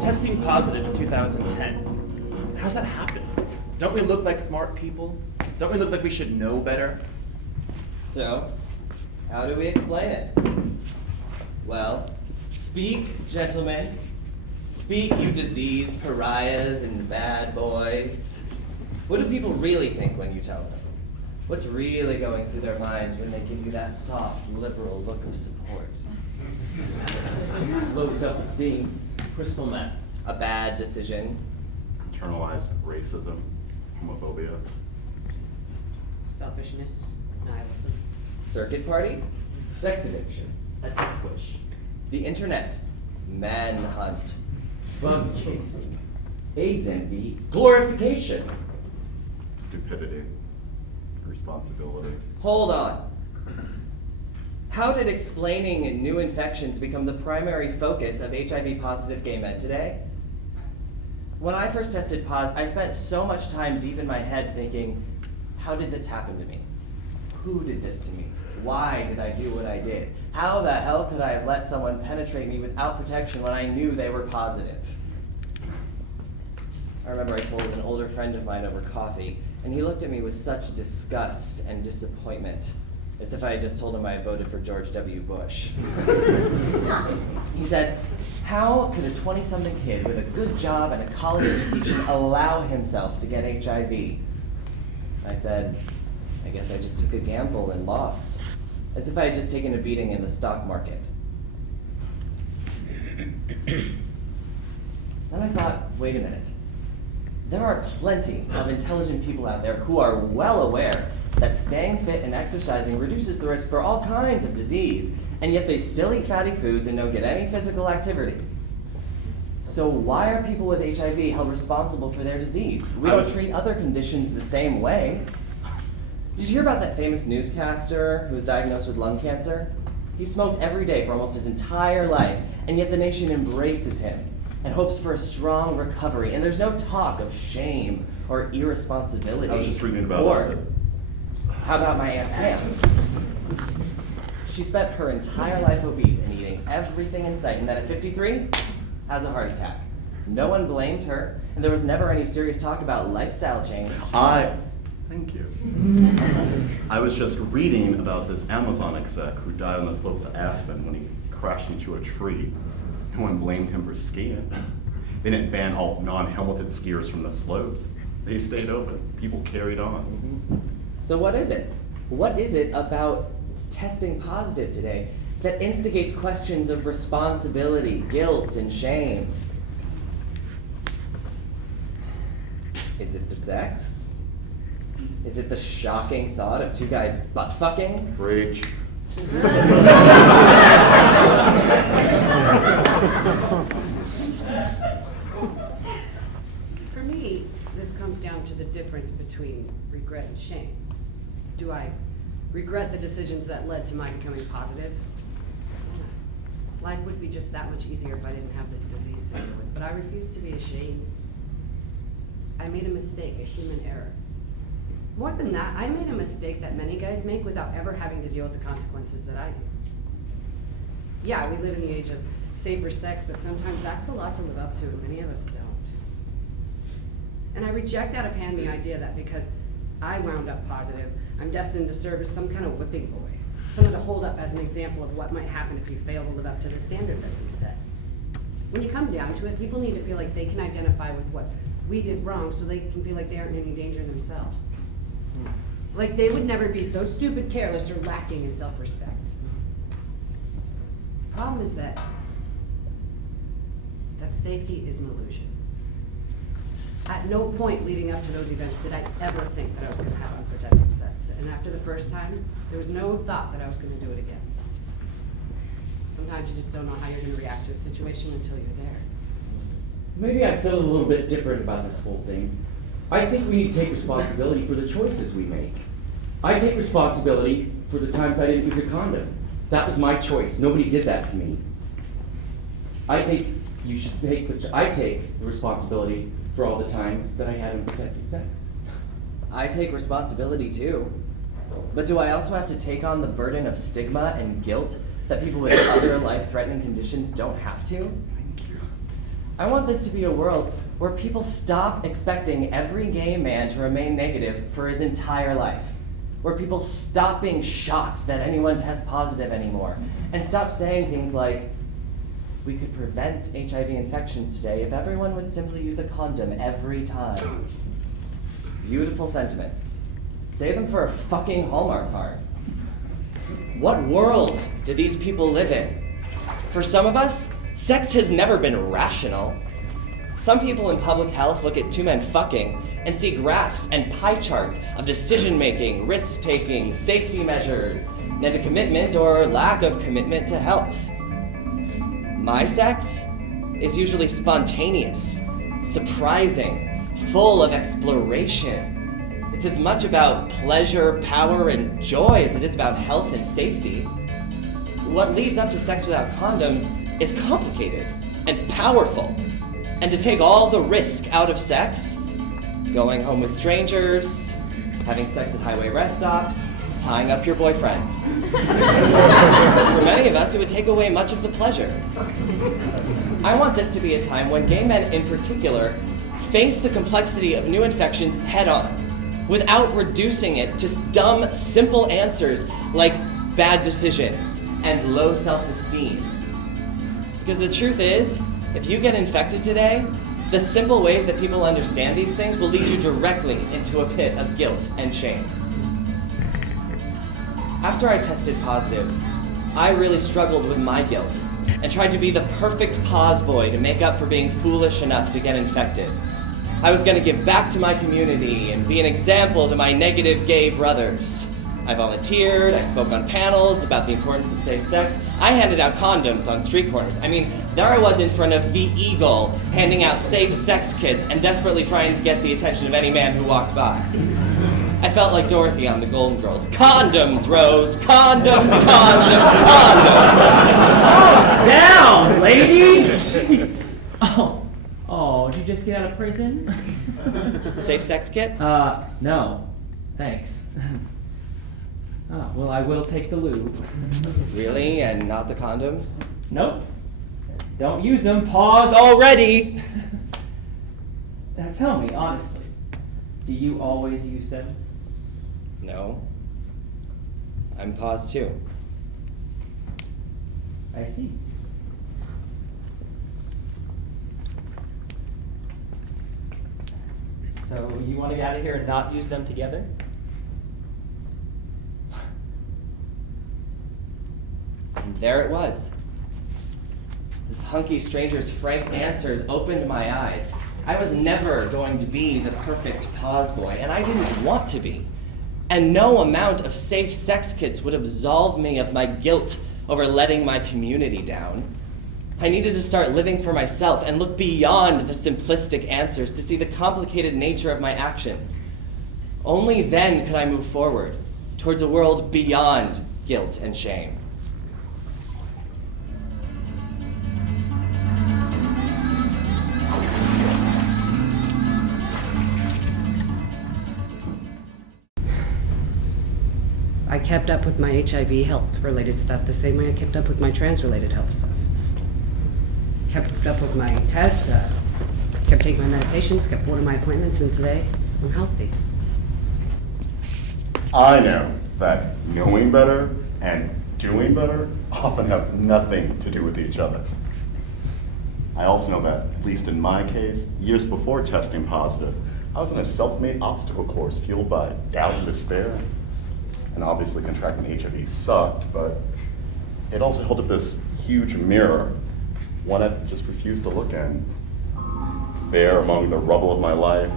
Testing positive in 2010. How's that happen? Don't we look like smart people? Don't we look like we should know better? So, how do we explain it? Well, speak, gentlemen. Speak, you diseased pariahs and bad boys. What do people really think when you tell them? What's really going through their minds when they give you that soft, liberal look of support? Low self-esteem. Crystal meth. A bad decision? Internalized racism, homophobia. Selfishness, nihilism. Circuit parties? Sex addiction. A death wish. The internet? Manhunt? Bug chasing. AIDS envy. Glorification. Stupidity, responsibility. Hold on. How did explaining new infections become the primary focus of HIV-positive gay men today? When I first tested positive, I spent so much time deep in my head thinking, how did this happen to me? Who did this to me? Why did I do what I did? How the hell could I have let someone penetrate me without protection when I knew they were positive? I remember I told an older friend of mine over coffee, and he looked at me with such disgust and disappointment, as if I had just told him I had voted for George W. Bush. He said, how could a 20-something kid with a good job and a college education allow himself to get HIV? I said, I guess I just took a gamble and lost, as if I had just taken a beating in the stock market. Then I thought, wait a minute. There are plenty of intelligent people out there who are well aware that staying fit and exercising reduces the risk for all kinds of disease, and yet they still eat fatty foods and don't get any physical activity. So why are people with HIV held responsible for their disease? We don't treat other conditions the same way. Did you hear about that famous newscaster who was diagnosed with lung cancer? He smoked every day for almost his entire life, and yet the nation embraces him and hopes for a strong recovery, and there's no talk of shame or irresponsibility. I was just reading about or, this. how about my Aunt Pam? She spent her entire life obese and eating everything in sight, and then at 53, has a heart attack. No one blamed her, and there was never any serious talk about lifestyle change. Thank you. I was just reading about this Amazon exec who died on the slopes of Aspen when he crashed into a tree. No one blamed him for skiing. They didn't ban all non-helmeted skiers from the slopes. They stayed open. People carried on. So what is it? What is it about testing positive today that instigates questions of responsibility, guilt, and shame? Is it the sex? Is it the shocking thought of two guys butt fucking? Rage. For me, this comes down to the difference between regret and shame. Do I regret the decisions that led to my becoming positive? Yeah. Life would be just that much easier if I didn't have this disease to deal with, but I refuse to be ashamed. I made a mistake, a human error. More than that, I made a mistake that many guys make without ever having to deal with the consequences that I do. Yeah, we live in the age of safer sex, but sometimes that's a lot to live up to, and many of us don't. And I reject out of hand the idea that because I wound up positive, I'm destined to serve as some kind of whipping boy, someone to hold up as an example of what might happen if you fail to live up to the standard that's been set. When you come down to it, people need to feel like they can identify with what we did wrong so they can feel like they aren't in any danger themselves. Like they would never be so stupid, careless, or lacking in self-respect. The problem is that safety is an illusion. At no point leading up to those events did I ever think that I was going to have unprotected sex. And after the first time, there was no thought that I was going to do it again. Sometimes you just don't know how you're going to react to a situation until you're there. Maybe I feel a little bit different about this whole thing. I think we need to take responsibility for the choices we make. I take responsibility for the times I didn't use a condom. That was my choice. Nobody did that to me. I think you should I take the responsibility for all the times that I had unprotected sex. I take responsibility too. But do I also have to take on the burden of stigma and guilt that people with other life-threatening conditions don't have to? I want this to be a world where people stop expecting every gay man to remain negative for his entire life. Where people stop being shocked that anyone tests positive anymore, and stop saying things like, we could prevent HIV infections today if everyone would simply use a condom every time. Beautiful sentiments. Save them for a fucking Hallmark card. What world do these people live in? For some of us, sex has never been rational. Some people in public health look at two men fucking and see graphs and pie charts of decision-making, risk-taking, safety measures, and a commitment or lack of commitment to health. My sex is usually spontaneous, surprising, full of exploration. It's as much about pleasure, power, and joy as it is about health and safety. What leads up to sex without condoms is complicated and powerful. And to take all the risk out of sex, going home with strangers, having sex at highway rest stops, tying up your boyfriend. For many of us, it would take away much of the pleasure. I want this to be a time when gay men in particular face the complexity of new infections head on, without reducing it to dumb, simple answers like bad decisions and low self-esteem. Because the truth is, if you get infected today, the simple ways that people understand these things will lead you directly into a pit of guilt and shame. After I tested positive, I really struggled with my guilt and tried to be the perfect pause boy to make up for being foolish enough to get infected. I was going to give back to my community and be an example to my negative gay brothers. I volunteered, I spoke on panels about the importance of safe sex. I handed out condoms on street corners. I mean, there I was in front of the Eagle, handing out safe sex kits and desperately trying to get the attention of any man who walked by. I felt like Dorothy on the Golden Girls. Condoms, Rose! Condoms, condoms, condoms! Down, lady! Oh, did you just get out of prison? Safe sex kit? No. Thanks. Well, I will take the lube. Really? And not the condoms? Nope. Don't use them. Pause already! Now tell me, honestly, do you always use them? No. I'm paused too. I see. So you want to get out of here and not use them together? And there it was. This hunky stranger's frank answers opened my eyes. I was never going to be the perfect pause boy, and I didn't want to be. And no amount of safe sex kits would absolve me of my guilt over letting my community down. I needed to start living for myself and look beyond the simplistic answers to see the complicated nature of my actions. Only then could I move forward towards a world beyond guilt and shame. I kept up with my HIV health-related stuff the same way I kept up with my trans-related health stuff. Kept up with my tests, kept taking my medications, kept going to my appointments, and today I'm healthy. I know that knowing better and doing better often have nothing to do with each other. I also know that, at least in my case, years before testing positive, I was on a self-made obstacle course fueled by doubt and despair. And obviously contracting HIV sucked, but it also held up this huge mirror, one I just refused to look in. there among the rubble of my life,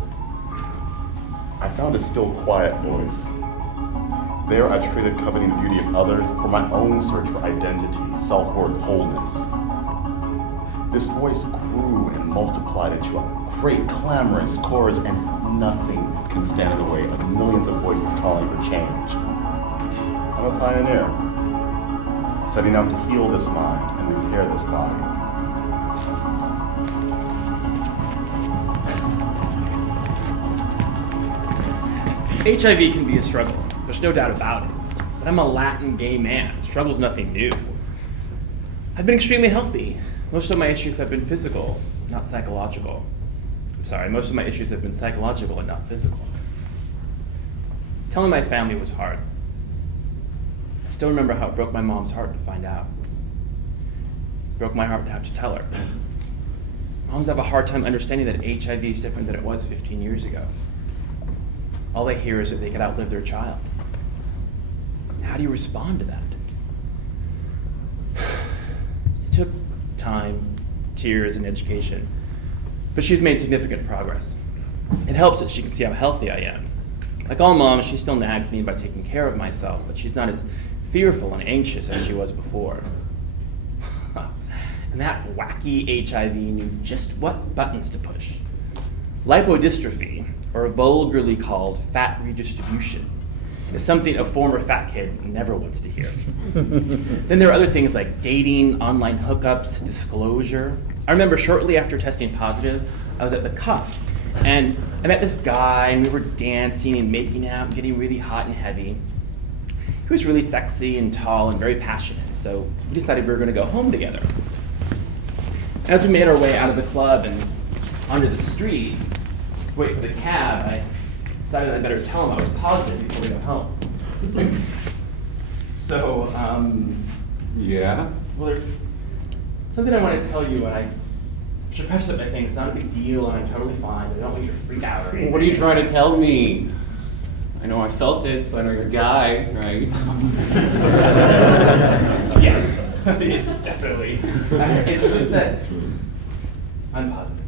I found a still quiet voice. There I traded coveting the beauty of others for my own search for identity, self-worth, wholeness. This voice grew and multiplied into a great clamorous chorus, and nothing can stand in the way of millions of voices calling for change. I'm a pioneer, setting out to heal this mind and repair this body. HIV can be a struggle. There's no doubt about it. But I'm a Latin gay man. Struggle's nothing new. I've been extremely healthy. Most of my issues have been physical, not psychological. Most of my issues have been psychological and not physical. Telling my family was hard. I still remember how it broke my mom's heart to find out. It broke my heart to have to tell her. Moms have a hard time understanding that HIV is different than it was 15 years ago. All they hear is that they could outlive their child. How do you respond to that? It took time, tears, and education, but she's made significant progress. It helps that she can see how healthy I am. Like all moms, she still nags me about taking care of myself, but she's not as fearful and anxious as she was before. And that wacky HIV knew just what buttons to push. Lipodystrophy, or vulgarly called fat redistribution, is something a former fat kid never wants to hear. Then there are other things like dating, online hookups, disclosure. I remember shortly after testing positive, I was at the Cuff, and I met this guy, and we were dancing and making out and getting really hot and heavy. He was really sexy and tall and very passionate, so we decided we were going to go home together. As we made our way out of the club and onto the street, to wait for the cab, I decided I better tell him I was positive before we got home. Yeah? Well, there's something I want to tell you, and I should preface it by saying it's not a big deal and I'm totally fine. I don't want you to freak out or anything. What are you trying to tell me? I know I felt it, so I know you're a guy, right? Yes, definitely. It's just that I'm positive.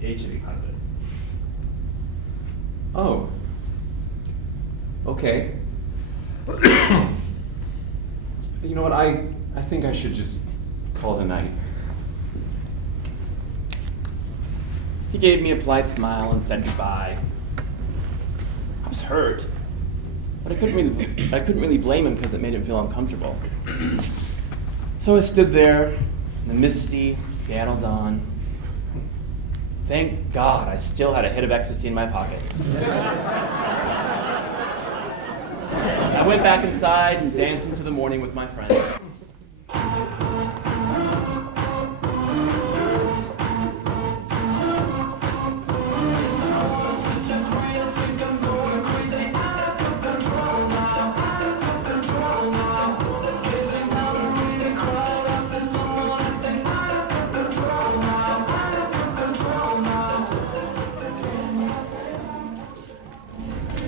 HIV positive. Oh. Okay. You know what, I think I should just call it a night. He gave me a polite smile and said goodbye. I was hurt, but I couldn't really blame him because it made him feel uncomfortable. So I stood there in the misty Seattle dawn. Thank God I still had a hit of ecstasy in my pocket. I went back inside and danced into the morning with my friends.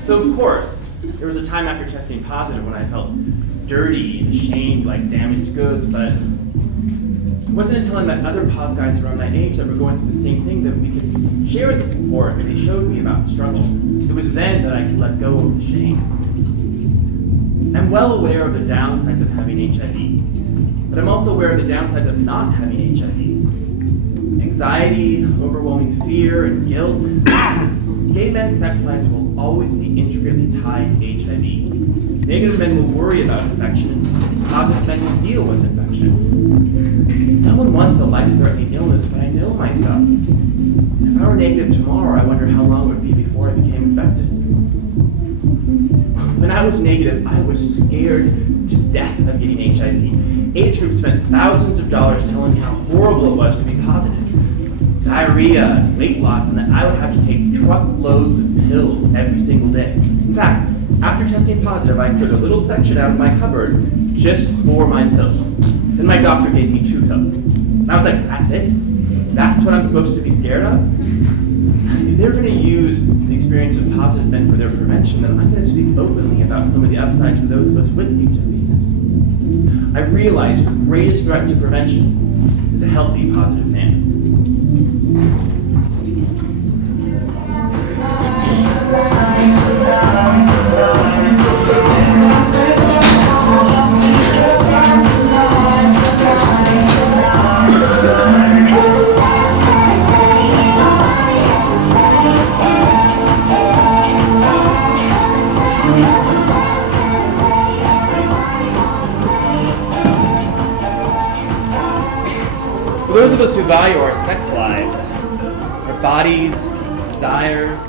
So of course, there was a time after testing positive when I felt dirty and ashamed like damaged goods, but it wasn't until I met other pos guys around my age that were going through the same thing that we could share the support that they showed me about the struggle. It was then that I could let go of the shame. I'm well aware of the downsides of having HIV, but I'm also aware of the downsides of not having HIV. Anxiety, overwhelming fear, and guilt. Gay men's sex lives will always be intricately tied to HIV. Negative men will worry about infection, positive men will deal with infection. No one wants a life-threatening illness, but I know myself. If I were negative tomorrow, I wonder how long it would be before I became infected. When I was negative, I was scared to death of getting HIV. AIDS groups spent thousands of dollars telling me how horrible it was to be positive. Diarrhea, weight loss, and that I would have to take truckloads of pills every single day. In fact, after testing positive, I cleared a little section out of my cupboard just for my pills. Then my doctor gave me 2 pills. And I was like, that's it? That's what I'm supposed to be scared of? If they're going to use the experience of positive men for their prevention, then I'm going to speak openly about some of the upsides for those of us with HIV. I realize the greatest threat to prevention is a healthy, positive man. For those of us who value our sex lives, our bodies, desires,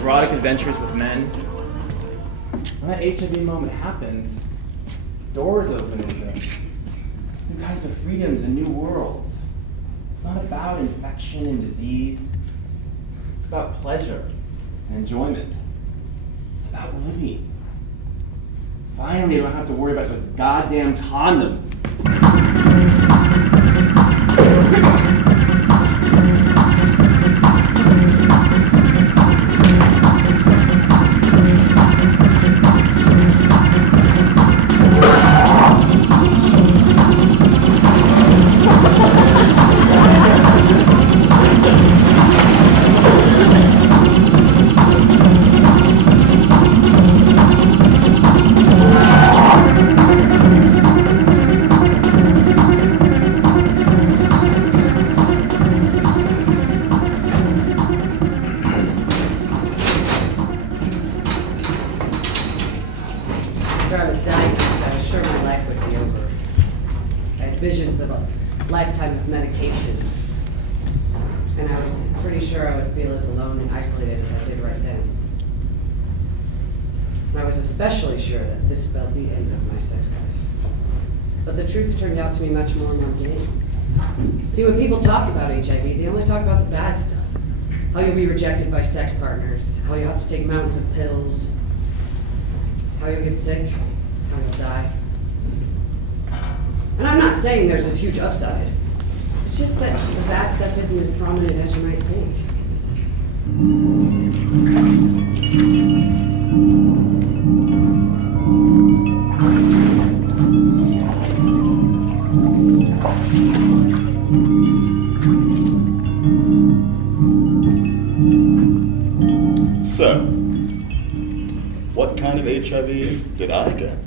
erotic adventures with men, when that HIV moment happens, doors open into new kinds of freedoms and new worlds. It's not about infection and disease. It's about pleasure and enjoyment. It's about living. Finally, I don't have to worry about those goddamn condoms. After I was diagnosed, I was sure my life would be over. I had visions of a lifetime of medications. And I was pretty sure I would feel as alone and isolated as I did right then. And I was especially sure that this spelled the end of my sex life. But the truth turned out to be much more mundane. See, when people talk about HIV, they only talk about the bad stuff. How you'll be rejected by sex partners, how you'll have to take mountains of pills, how you'll get sick, how you'll die. And I'm not saying there's this huge upside. It's just that the bad stuff isn't as prominent as you might think. So, what kind of HIV did I get?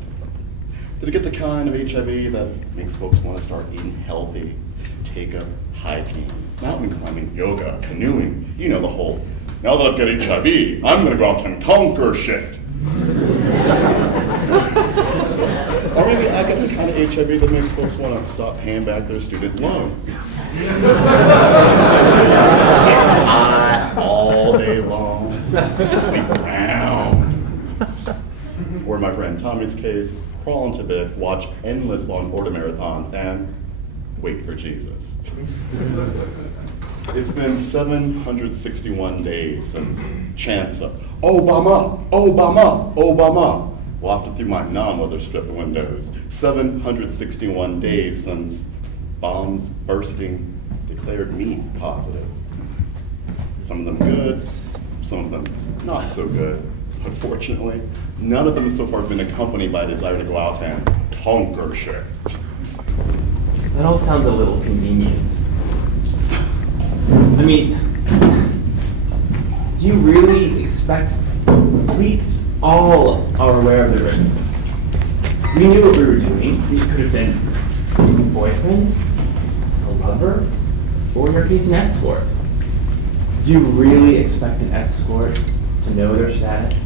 Did I get the kind of HIV that makes folks want to start eating healthy, take up hiking, mountain climbing, yoga, canoeing, you know the whole, now that I've got HIV, I'm gonna go out and conquer shit. Or maybe I got the kind of HIV that makes folks want to stop paying back their student loans. High all day long, sleep around. Or in my friend Tommy's case, crawl into bed, watch endless long order marathons, and wait for Jesus. It's been 761 days since chants of Obama, Obama, Obama wafted through my non-weather-stripped windows. 761 days since bombs bursting declared me positive. Some of them good, some of them not so good. But fortunately, none of them so far have been accompanied by a desire to go out and conquer shit. That all sounds a little convenient. I mean, do you really expect we all are aware of the risks? We knew what we were doing. We could have been a boyfriend, a lover, or in your case, an escort. Do you really expect an escort to know their status?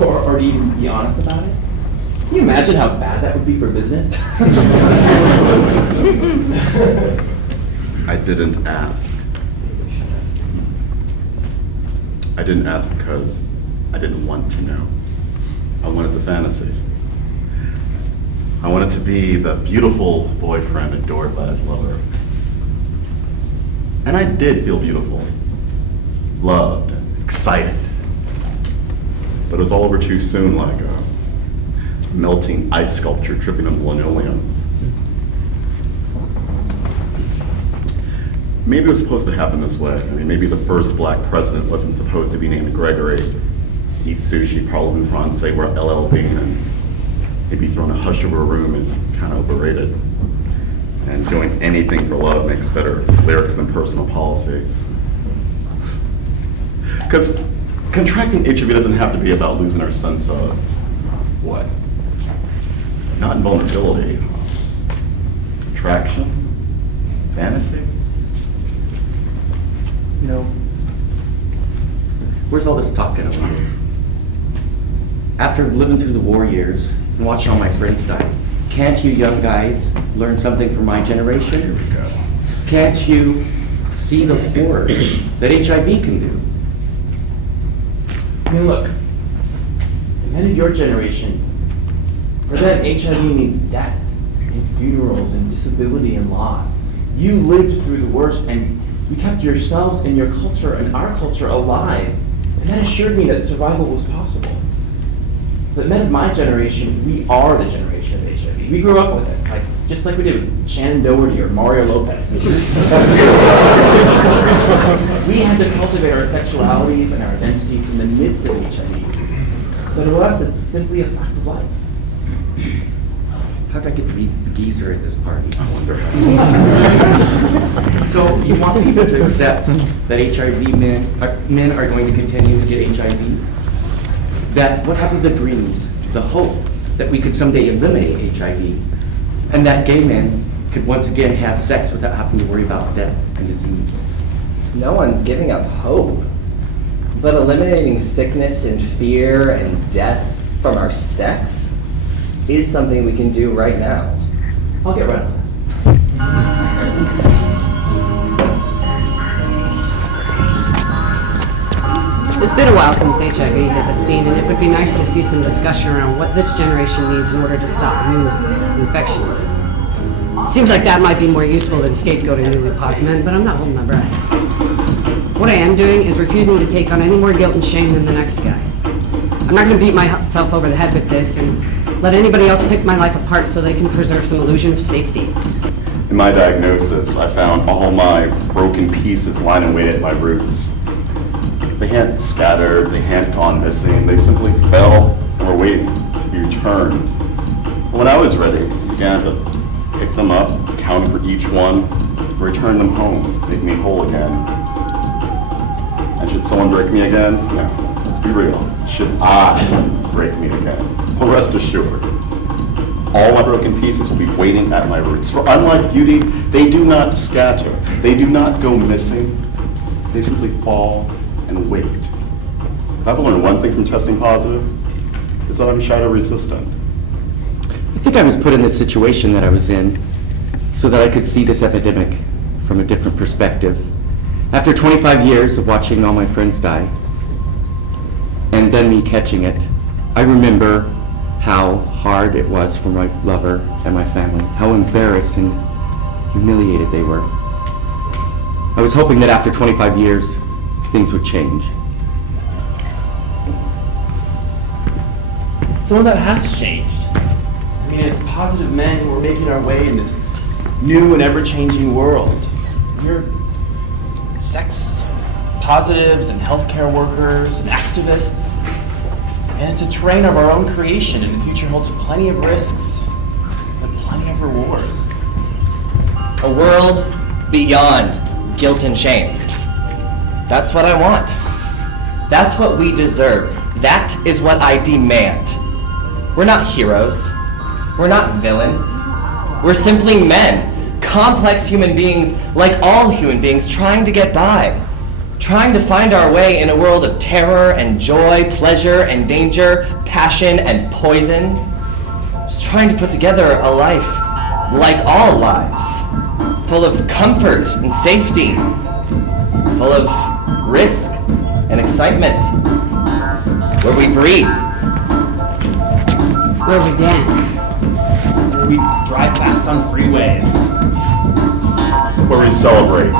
Or to even be honest about it? Can you imagine how bad that would be for business? I didn't ask. I didn't ask because I didn't want to know. I wanted the fantasy. I wanted to be the beautiful boyfriend adored by his lover. And I did feel beautiful, loved, and excited. But it was all over too soon, like a melting ice sculpture dripping on linoleum. Maybe it was supposed to happen this way. I mean, maybe the first black president wasn't supposed to be named Gregory, eat sushi, parlez-vous français, wear LL Bean, and maybe throwing a hush over a room is kind of overrated. And doing anything for love makes better lyrics than personal policy. Because contracting HIV doesn't have to be about losing our sense of what? Not invulnerability. Attraction? Fantasy? You know, where's all this talk gonna lead us? After living through the war years and watching all my friends die, can't you young guys learn something from my generation? Here we go. Can't you see the horrors that HIV can do? I mean, look, the men of your generation, for them, HIV means death and funerals and disability and loss. You lived through the worst and you kept yourselves and your culture and our culture alive. And that assured me that survival was possible. The men of my generation, we are the generation of HIV. We grew up with it, just like we did with Shannon Doherty or Mario Lopez. We had to cultivate our sexualities and our identities in the midst of HIV. So to us, it's simply a fact of life. How'd I get to be the geezer at this party? I wonder. So you want people to accept that men are going to continue to get HIV? That what happened to the dreams, the hope that we could someday eliminate HIV, and that gay men could once again have sex without having to worry about death and disease? No one's giving up hope. But eliminating sickness and fear and death from our sex is something we can do right now. I'll get right on that. It's been a while since HIV hit the scene, and it would be nice to see some discussion around what this generation needs in order to stop new infections. Seems like that might be more useful than scapegoating newly paused men, but I'm not holding my breath. What I am doing is refusing to take on any more guilt and shame than the next guy. I'm not going to beat myself over the head with this and let anybody else pick my life apart so they can preserve some illusion of safety. In my diagnosis, I found all my broken pieces lying in wait at my roots. They hadn't scattered, they hadn't gone missing, they simply fell and were waiting to be returned. When I was ready, I began to pick them up, count for each one, return them home, make me whole again. And should someone break me again? No, let's be real. Should I break me again? Well, rest assured, all my broken pieces will be waiting at my roots. For unlike beauty, they do not scatter. They do not go missing. They simply fall and wait. If I've learned one thing from testing positive, it's that I'm shadow resistant. I think I was put in this situation that I was in so that I could see this epidemic from a different perspective. After 25 years of watching all my friends die, and then me catching it, I remember how hard it was for my lover and my family, how embarrassed and humiliated they were. I was hoping that after 25 years, things would change. Some of that has changed. I mean, it's positive men who are making our way in this new and ever-changing world. You're sex positives and healthcare workers and activists. And it's a terrain of our own creation, and the future holds plenty of risks and plenty of rewards. A world beyond guilt and shame. That's what I want. That's what we deserve. That is what I demand. We're not heroes. We're not villains. We're simply men, complex human beings like all human beings trying to get by, trying to find our way in a world of terror and joy, pleasure and danger, passion and poison. Just trying to put together a life like all lives, full of comfort and safety, full of risk and excitement, where we breathe, Where we dance. Where we drive fast on freeways. Where we celebrate.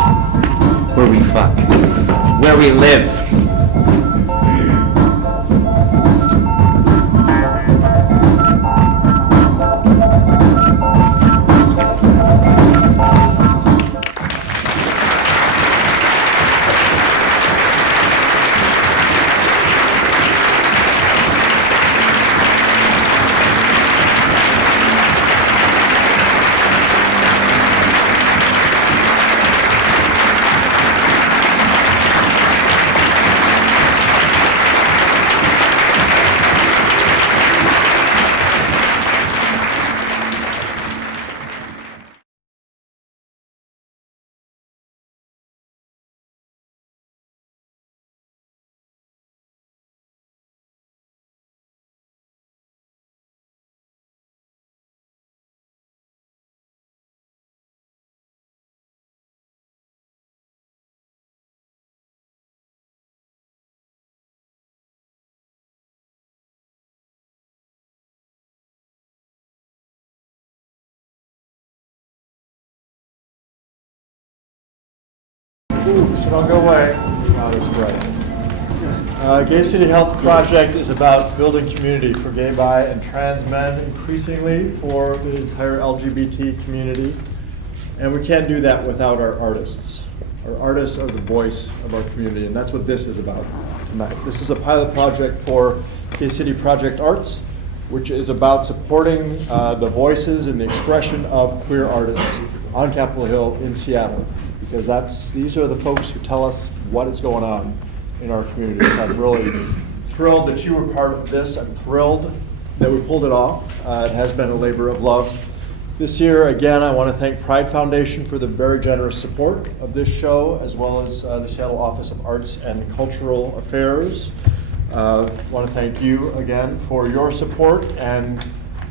Where we fuck. where we live. So don't go away. Oh, that's great. Gay City Health Project is about building community for gay, bi, and trans men, increasingly for the entire LGBT community. And we can't do that without our artists. Our artists are the voice of our community, and that's what this is about tonight. This is a pilot project for Gay City Project Arts, which is about supporting the voices and the expression of queer artists on Capitol Hill in Seattle, because these are the folks who tell us what is going on in our community. So I'm really thrilled that you were part of this. I'm thrilled that we pulled it off. It has been a labor of love. This year, again, I want to thank Pride Foundation for the very generous support of this show, as well as the Seattle Office of Arts and Cultural Affairs. I want to thank you again for your support, and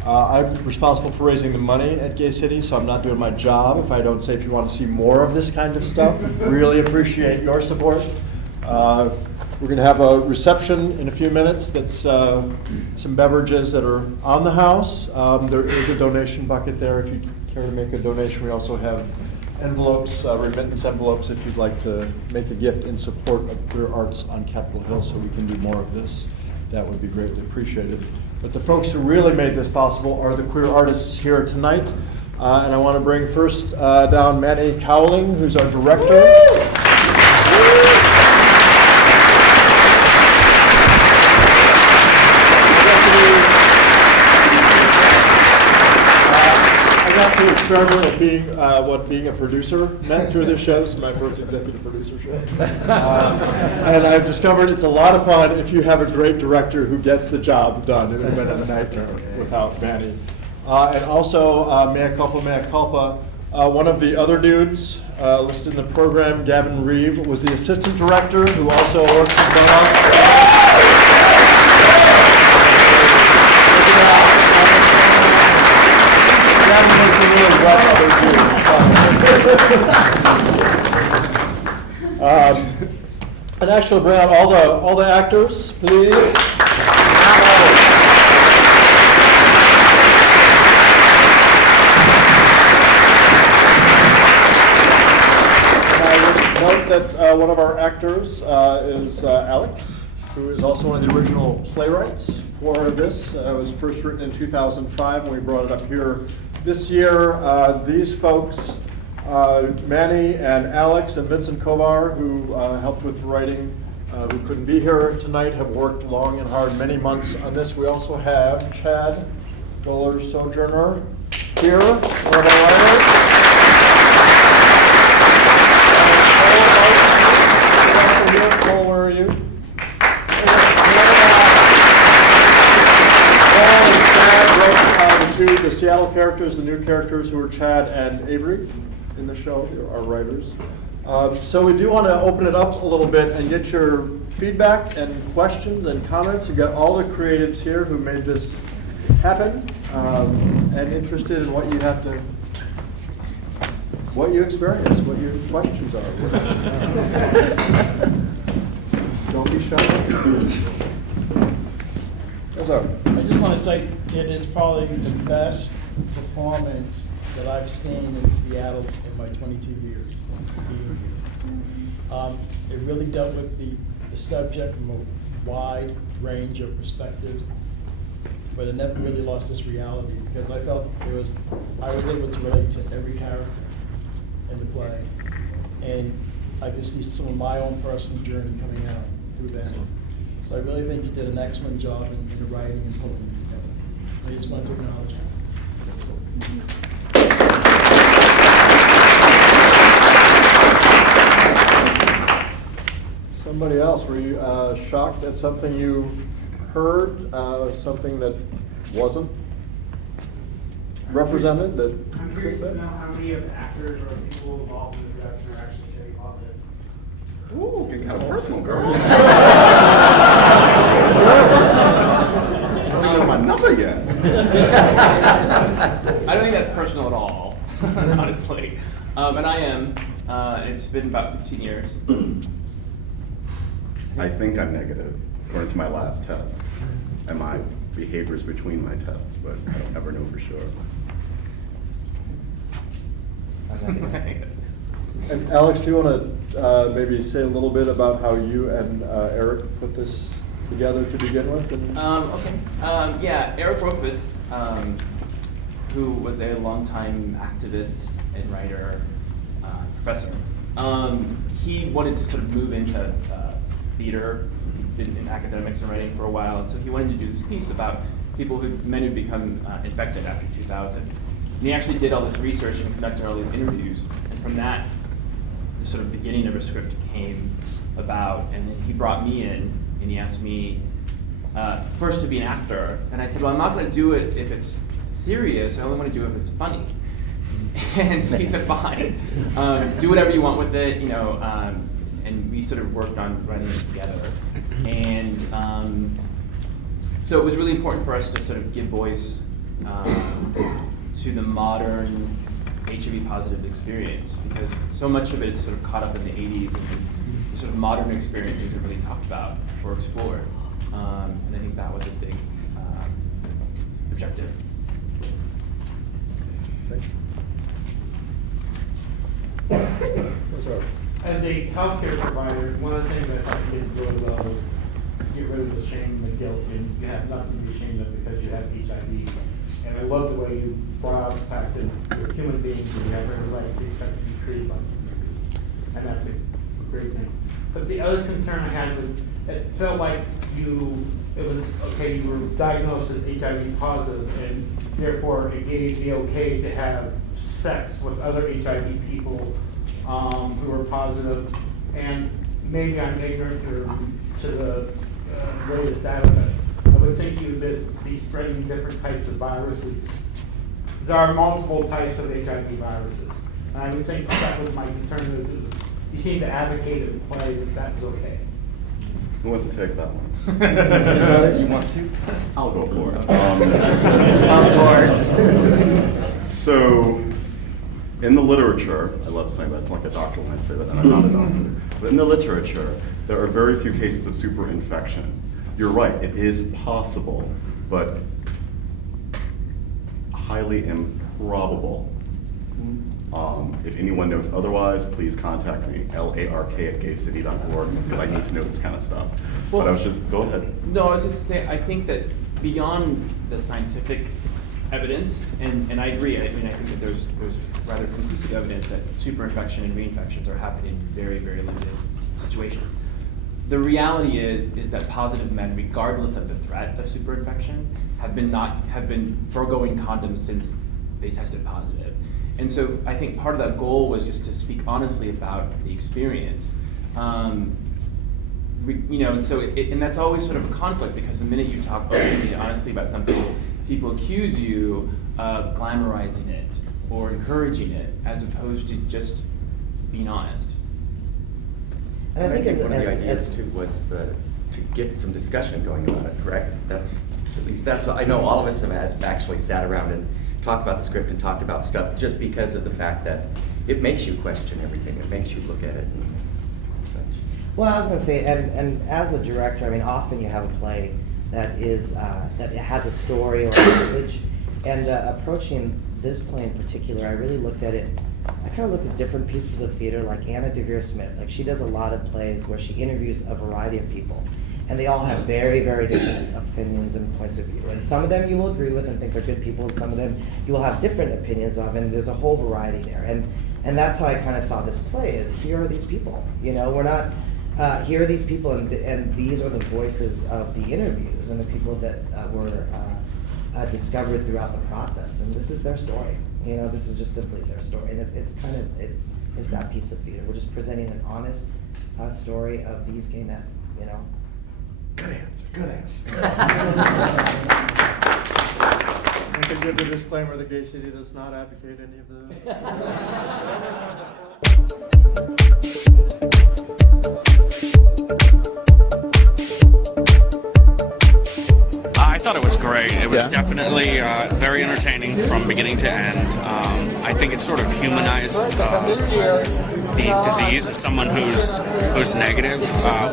I'm responsible for raising the money at Gay City, so I'm not doing my job if I don't say if you want to see more of this kind of stuff. Really appreciate your support. We're going to have a reception in a few minutes. That's some beverages that are on the house. There is a donation bucket there if you care to make a donation. We also have envelopes, remittance envelopes, if you'd like to make a gift in support of queer arts on Capitol Hill so we can do more of this. That would be greatly appreciated. But the folks who really made this possible are the queer artists here tonight. And I want to bring first down Manny Cawaling, who's our director. I got to experiment at being what being a producer meant through this show. This is my first executive producer show. And I've discovered it's a lot of fun if you have a great director who gets the job done. It would have been a nightmare without Manny. And also, mea culpa, one of the other dudes listed in the program, Gavin Reeve, was the assistant director who also worked with Bob. And actually bring out all the actors, please. Note that one of our actors is Alex, who is also one of the original playwrights for this. It was first written in 2005 when we brought it up here this year. These folks, Manny and Alex and Vincent Kovar, who helped with writing, who couldn't be here tonight, have worked long and hard, many months on this. We also have Chad Goller-Sojourner here, one of our writers. Cole, where are you? Chad wrote the Seattle characters, the new characters who are Chad and Avery in the show, our writers. So we do want to open it up a little bit and get your feedback and questions and comments. You've got all the creatives here who made this happen and interested in what you have to, what you experience, what your questions are. Don't be shy. Yes, sir. I just want to say it is probably the best performance that I've seen in Seattle in my 22 years being here. It really dealt with the subject from a wide range of perspectives, but it never really lost its reality because I felt I was able to relate to every character in the play, and I could see some of my own personal journey coming out through that. So I really think you did an excellent job in the writing and pulling it together. I just want to acknowledge that. Somebody else, were you shocked at something you heard, something that wasn't represented? That I'm curious to know how many of the actors or people involved in the production are actually gay positive. Ooh, getting kind of personal, girl. I don't even know my number yet. I don't think that's personal at all, honestly. And I am, and it's been about 15 years. I think I'm negative, according to my last test. And my behaviors between my tests, but I don't ever know for sure. And Alex, do you want to maybe say a little bit about how you and Eric put this together to begin with? Okay. Yeah, Eric Rofes, who was a longtime activist and writer, professor, he wanted to sort of move into theater. He'd been in academics and writing for a while, and so he wanted to do this piece about men who'd become infected after 2000. And he actually did all this research and conducted all these interviews, and from that, the sort of beginning of a script came about, and then he brought me in, and he asked me first to be an actor, and I said, well, I'm not going to do it if it's serious, I only want to do it if it's funny. And he said, fine, do whatever you want with it, you know, and we sort of worked on writing it together. And so it was really important for us to sort of give voice to the modern HIV positive experience, because so much of it is sort of caught up in the 80s, and the sort of modern experience isn't really talked about or explored. And I think that was a big objective. As a healthcare provider, one of the things that I did really well was get rid of the shame and the guilt, and you have nothing to be ashamed of because you have HIV. And I love the way you brought out the fact that we're human beings and we have every right to expect to be treated like human beings. And that's a great thing. But the other concern I had was, it felt like it was, okay, you were diagnosed as HIV positive, and therefore it gave the okay to have sex with other HIV people who were positive. And maybe I'm ignorant to the latest data, but I would think you would be spreading different types of viruses. There are multiple types of HIV viruses. And I would think that was my concern, you seem to advocate and play that was okay. Who wants to take that one? You want to? I'll go for it. Of course. So, in the literature, I love saying that, it's like a doctor when I say that, and I'm not a doctor, but in the literature, there are very few cases of superinfection. You're right, it is possible, but highly improbable. If anyone knows otherwise, please contact me, lark@gaycity.org, because I need to know this kind of stuff. Well, but I was just, go ahead. No, I was just saying, I think that beyond the scientific evidence, and I agree, I mean, I think that there's rather conclusive evidence that superinfection and reinfections are happening in very, very limited situations. The reality is that positive men, regardless of the threat of superinfection, have been foregoing condoms since they tested positive. And so I think part of that goal was just to speak honestly about the experience. And so and that's always sort of a conflict, because the minute you talk openly and honestly about something, people accuse you of glamorizing it or encouraging it, as opposed to just being honest. And I think one of the ideas too was to get some discussion going about it, correct? At least that's what I know. All of us have actually sat around and talked about the script and talked about stuff just because of the fact that it makes you question everything. It makes you look at it and such. Well, I was going to say, and as a director, I mean, often you have a play that is that it has a story or a message, and approaching this play in particular, I really looked at it. I kind of looked at different pieces of theater, like Anna Devere Smith. Like, she does a lot of plays where she interviews a variety of people, and they all have very, very different opinions and points of view. And some of them you will agree with and think are good people, and some of them you will have different opinions of, and there's a whole variety there. And that's how I kind of saw this play, is here are these people. You know, we're not, here are these people, and these are the voices of the interviews and the people that were discovered throughout the process. And this is their story. You know, this is just simply their story. And it's kind of, it's that piece of theater. We're just presenting an honest story of these gay men, you know? Good answer, good answer. I can give the disclaimer, the Gay City does not advocate any of the... I thought it was great. It was definitely very entertaining from beginning to end. I think it sort of humanized the disease as someone who's negative.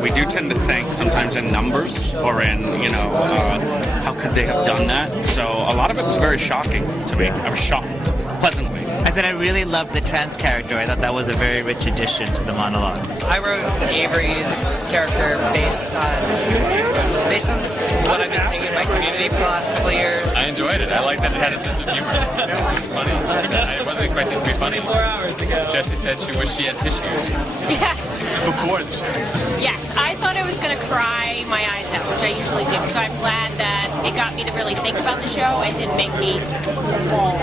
We do tend to think sometimes in numbers or in, how could they have done that? So a lot of it was very shocking to me. I was shocked, pleasantly. I said I really loved the trans character. I thought that was a very rich addition to the monologues. I wrote Avery's character based on what I've been seeing in my community for the last couple of years. I enjoyed it. I liked that it had a sense of humor. It was funny. I wasn't expecting it to be funny. 4 hours ago. Jessie said she wished she had tissues. Yeah. Before the show. Yes, I thought I was going to cry my eyes out, which I usually do. So I'm glad that it got me to really think about the show and didn't make me fall.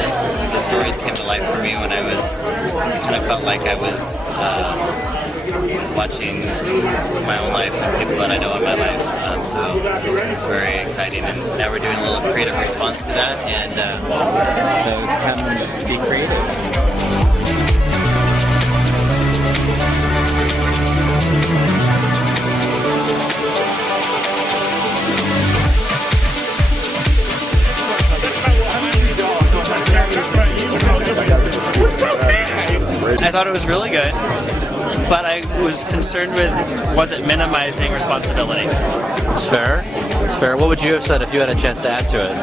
Just the stories came to life for me when I was kind of felt like I was watching my own life and people that I know in my life. So very exciting, and now we're doing a little creative response to that, and so come and be creative. I thought it was really good, but I was concerned with, was it minimizing responsibility? It's fair. It's fair. What would you have said if you had a chance to add to it?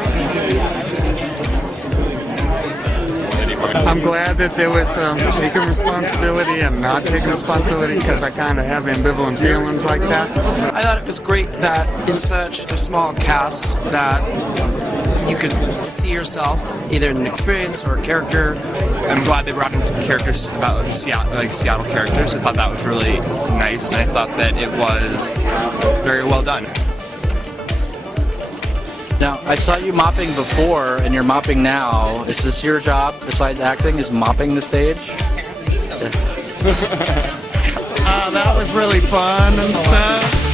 I'm glad that there was taking responsibility and not taking responsibility, because I kind of have ambivalent feelings like that. I thought it was great that in such a small cast that you could see yourself either in an experience or a character. I'm glad they brought in some characters about Seattle characters. I thought that was really nice, and I thought that it was very well done. Now, I saw you mopping before, and you're mopping now. Is this your job, besides acting, is mopping the stage? That was really fun and stuff.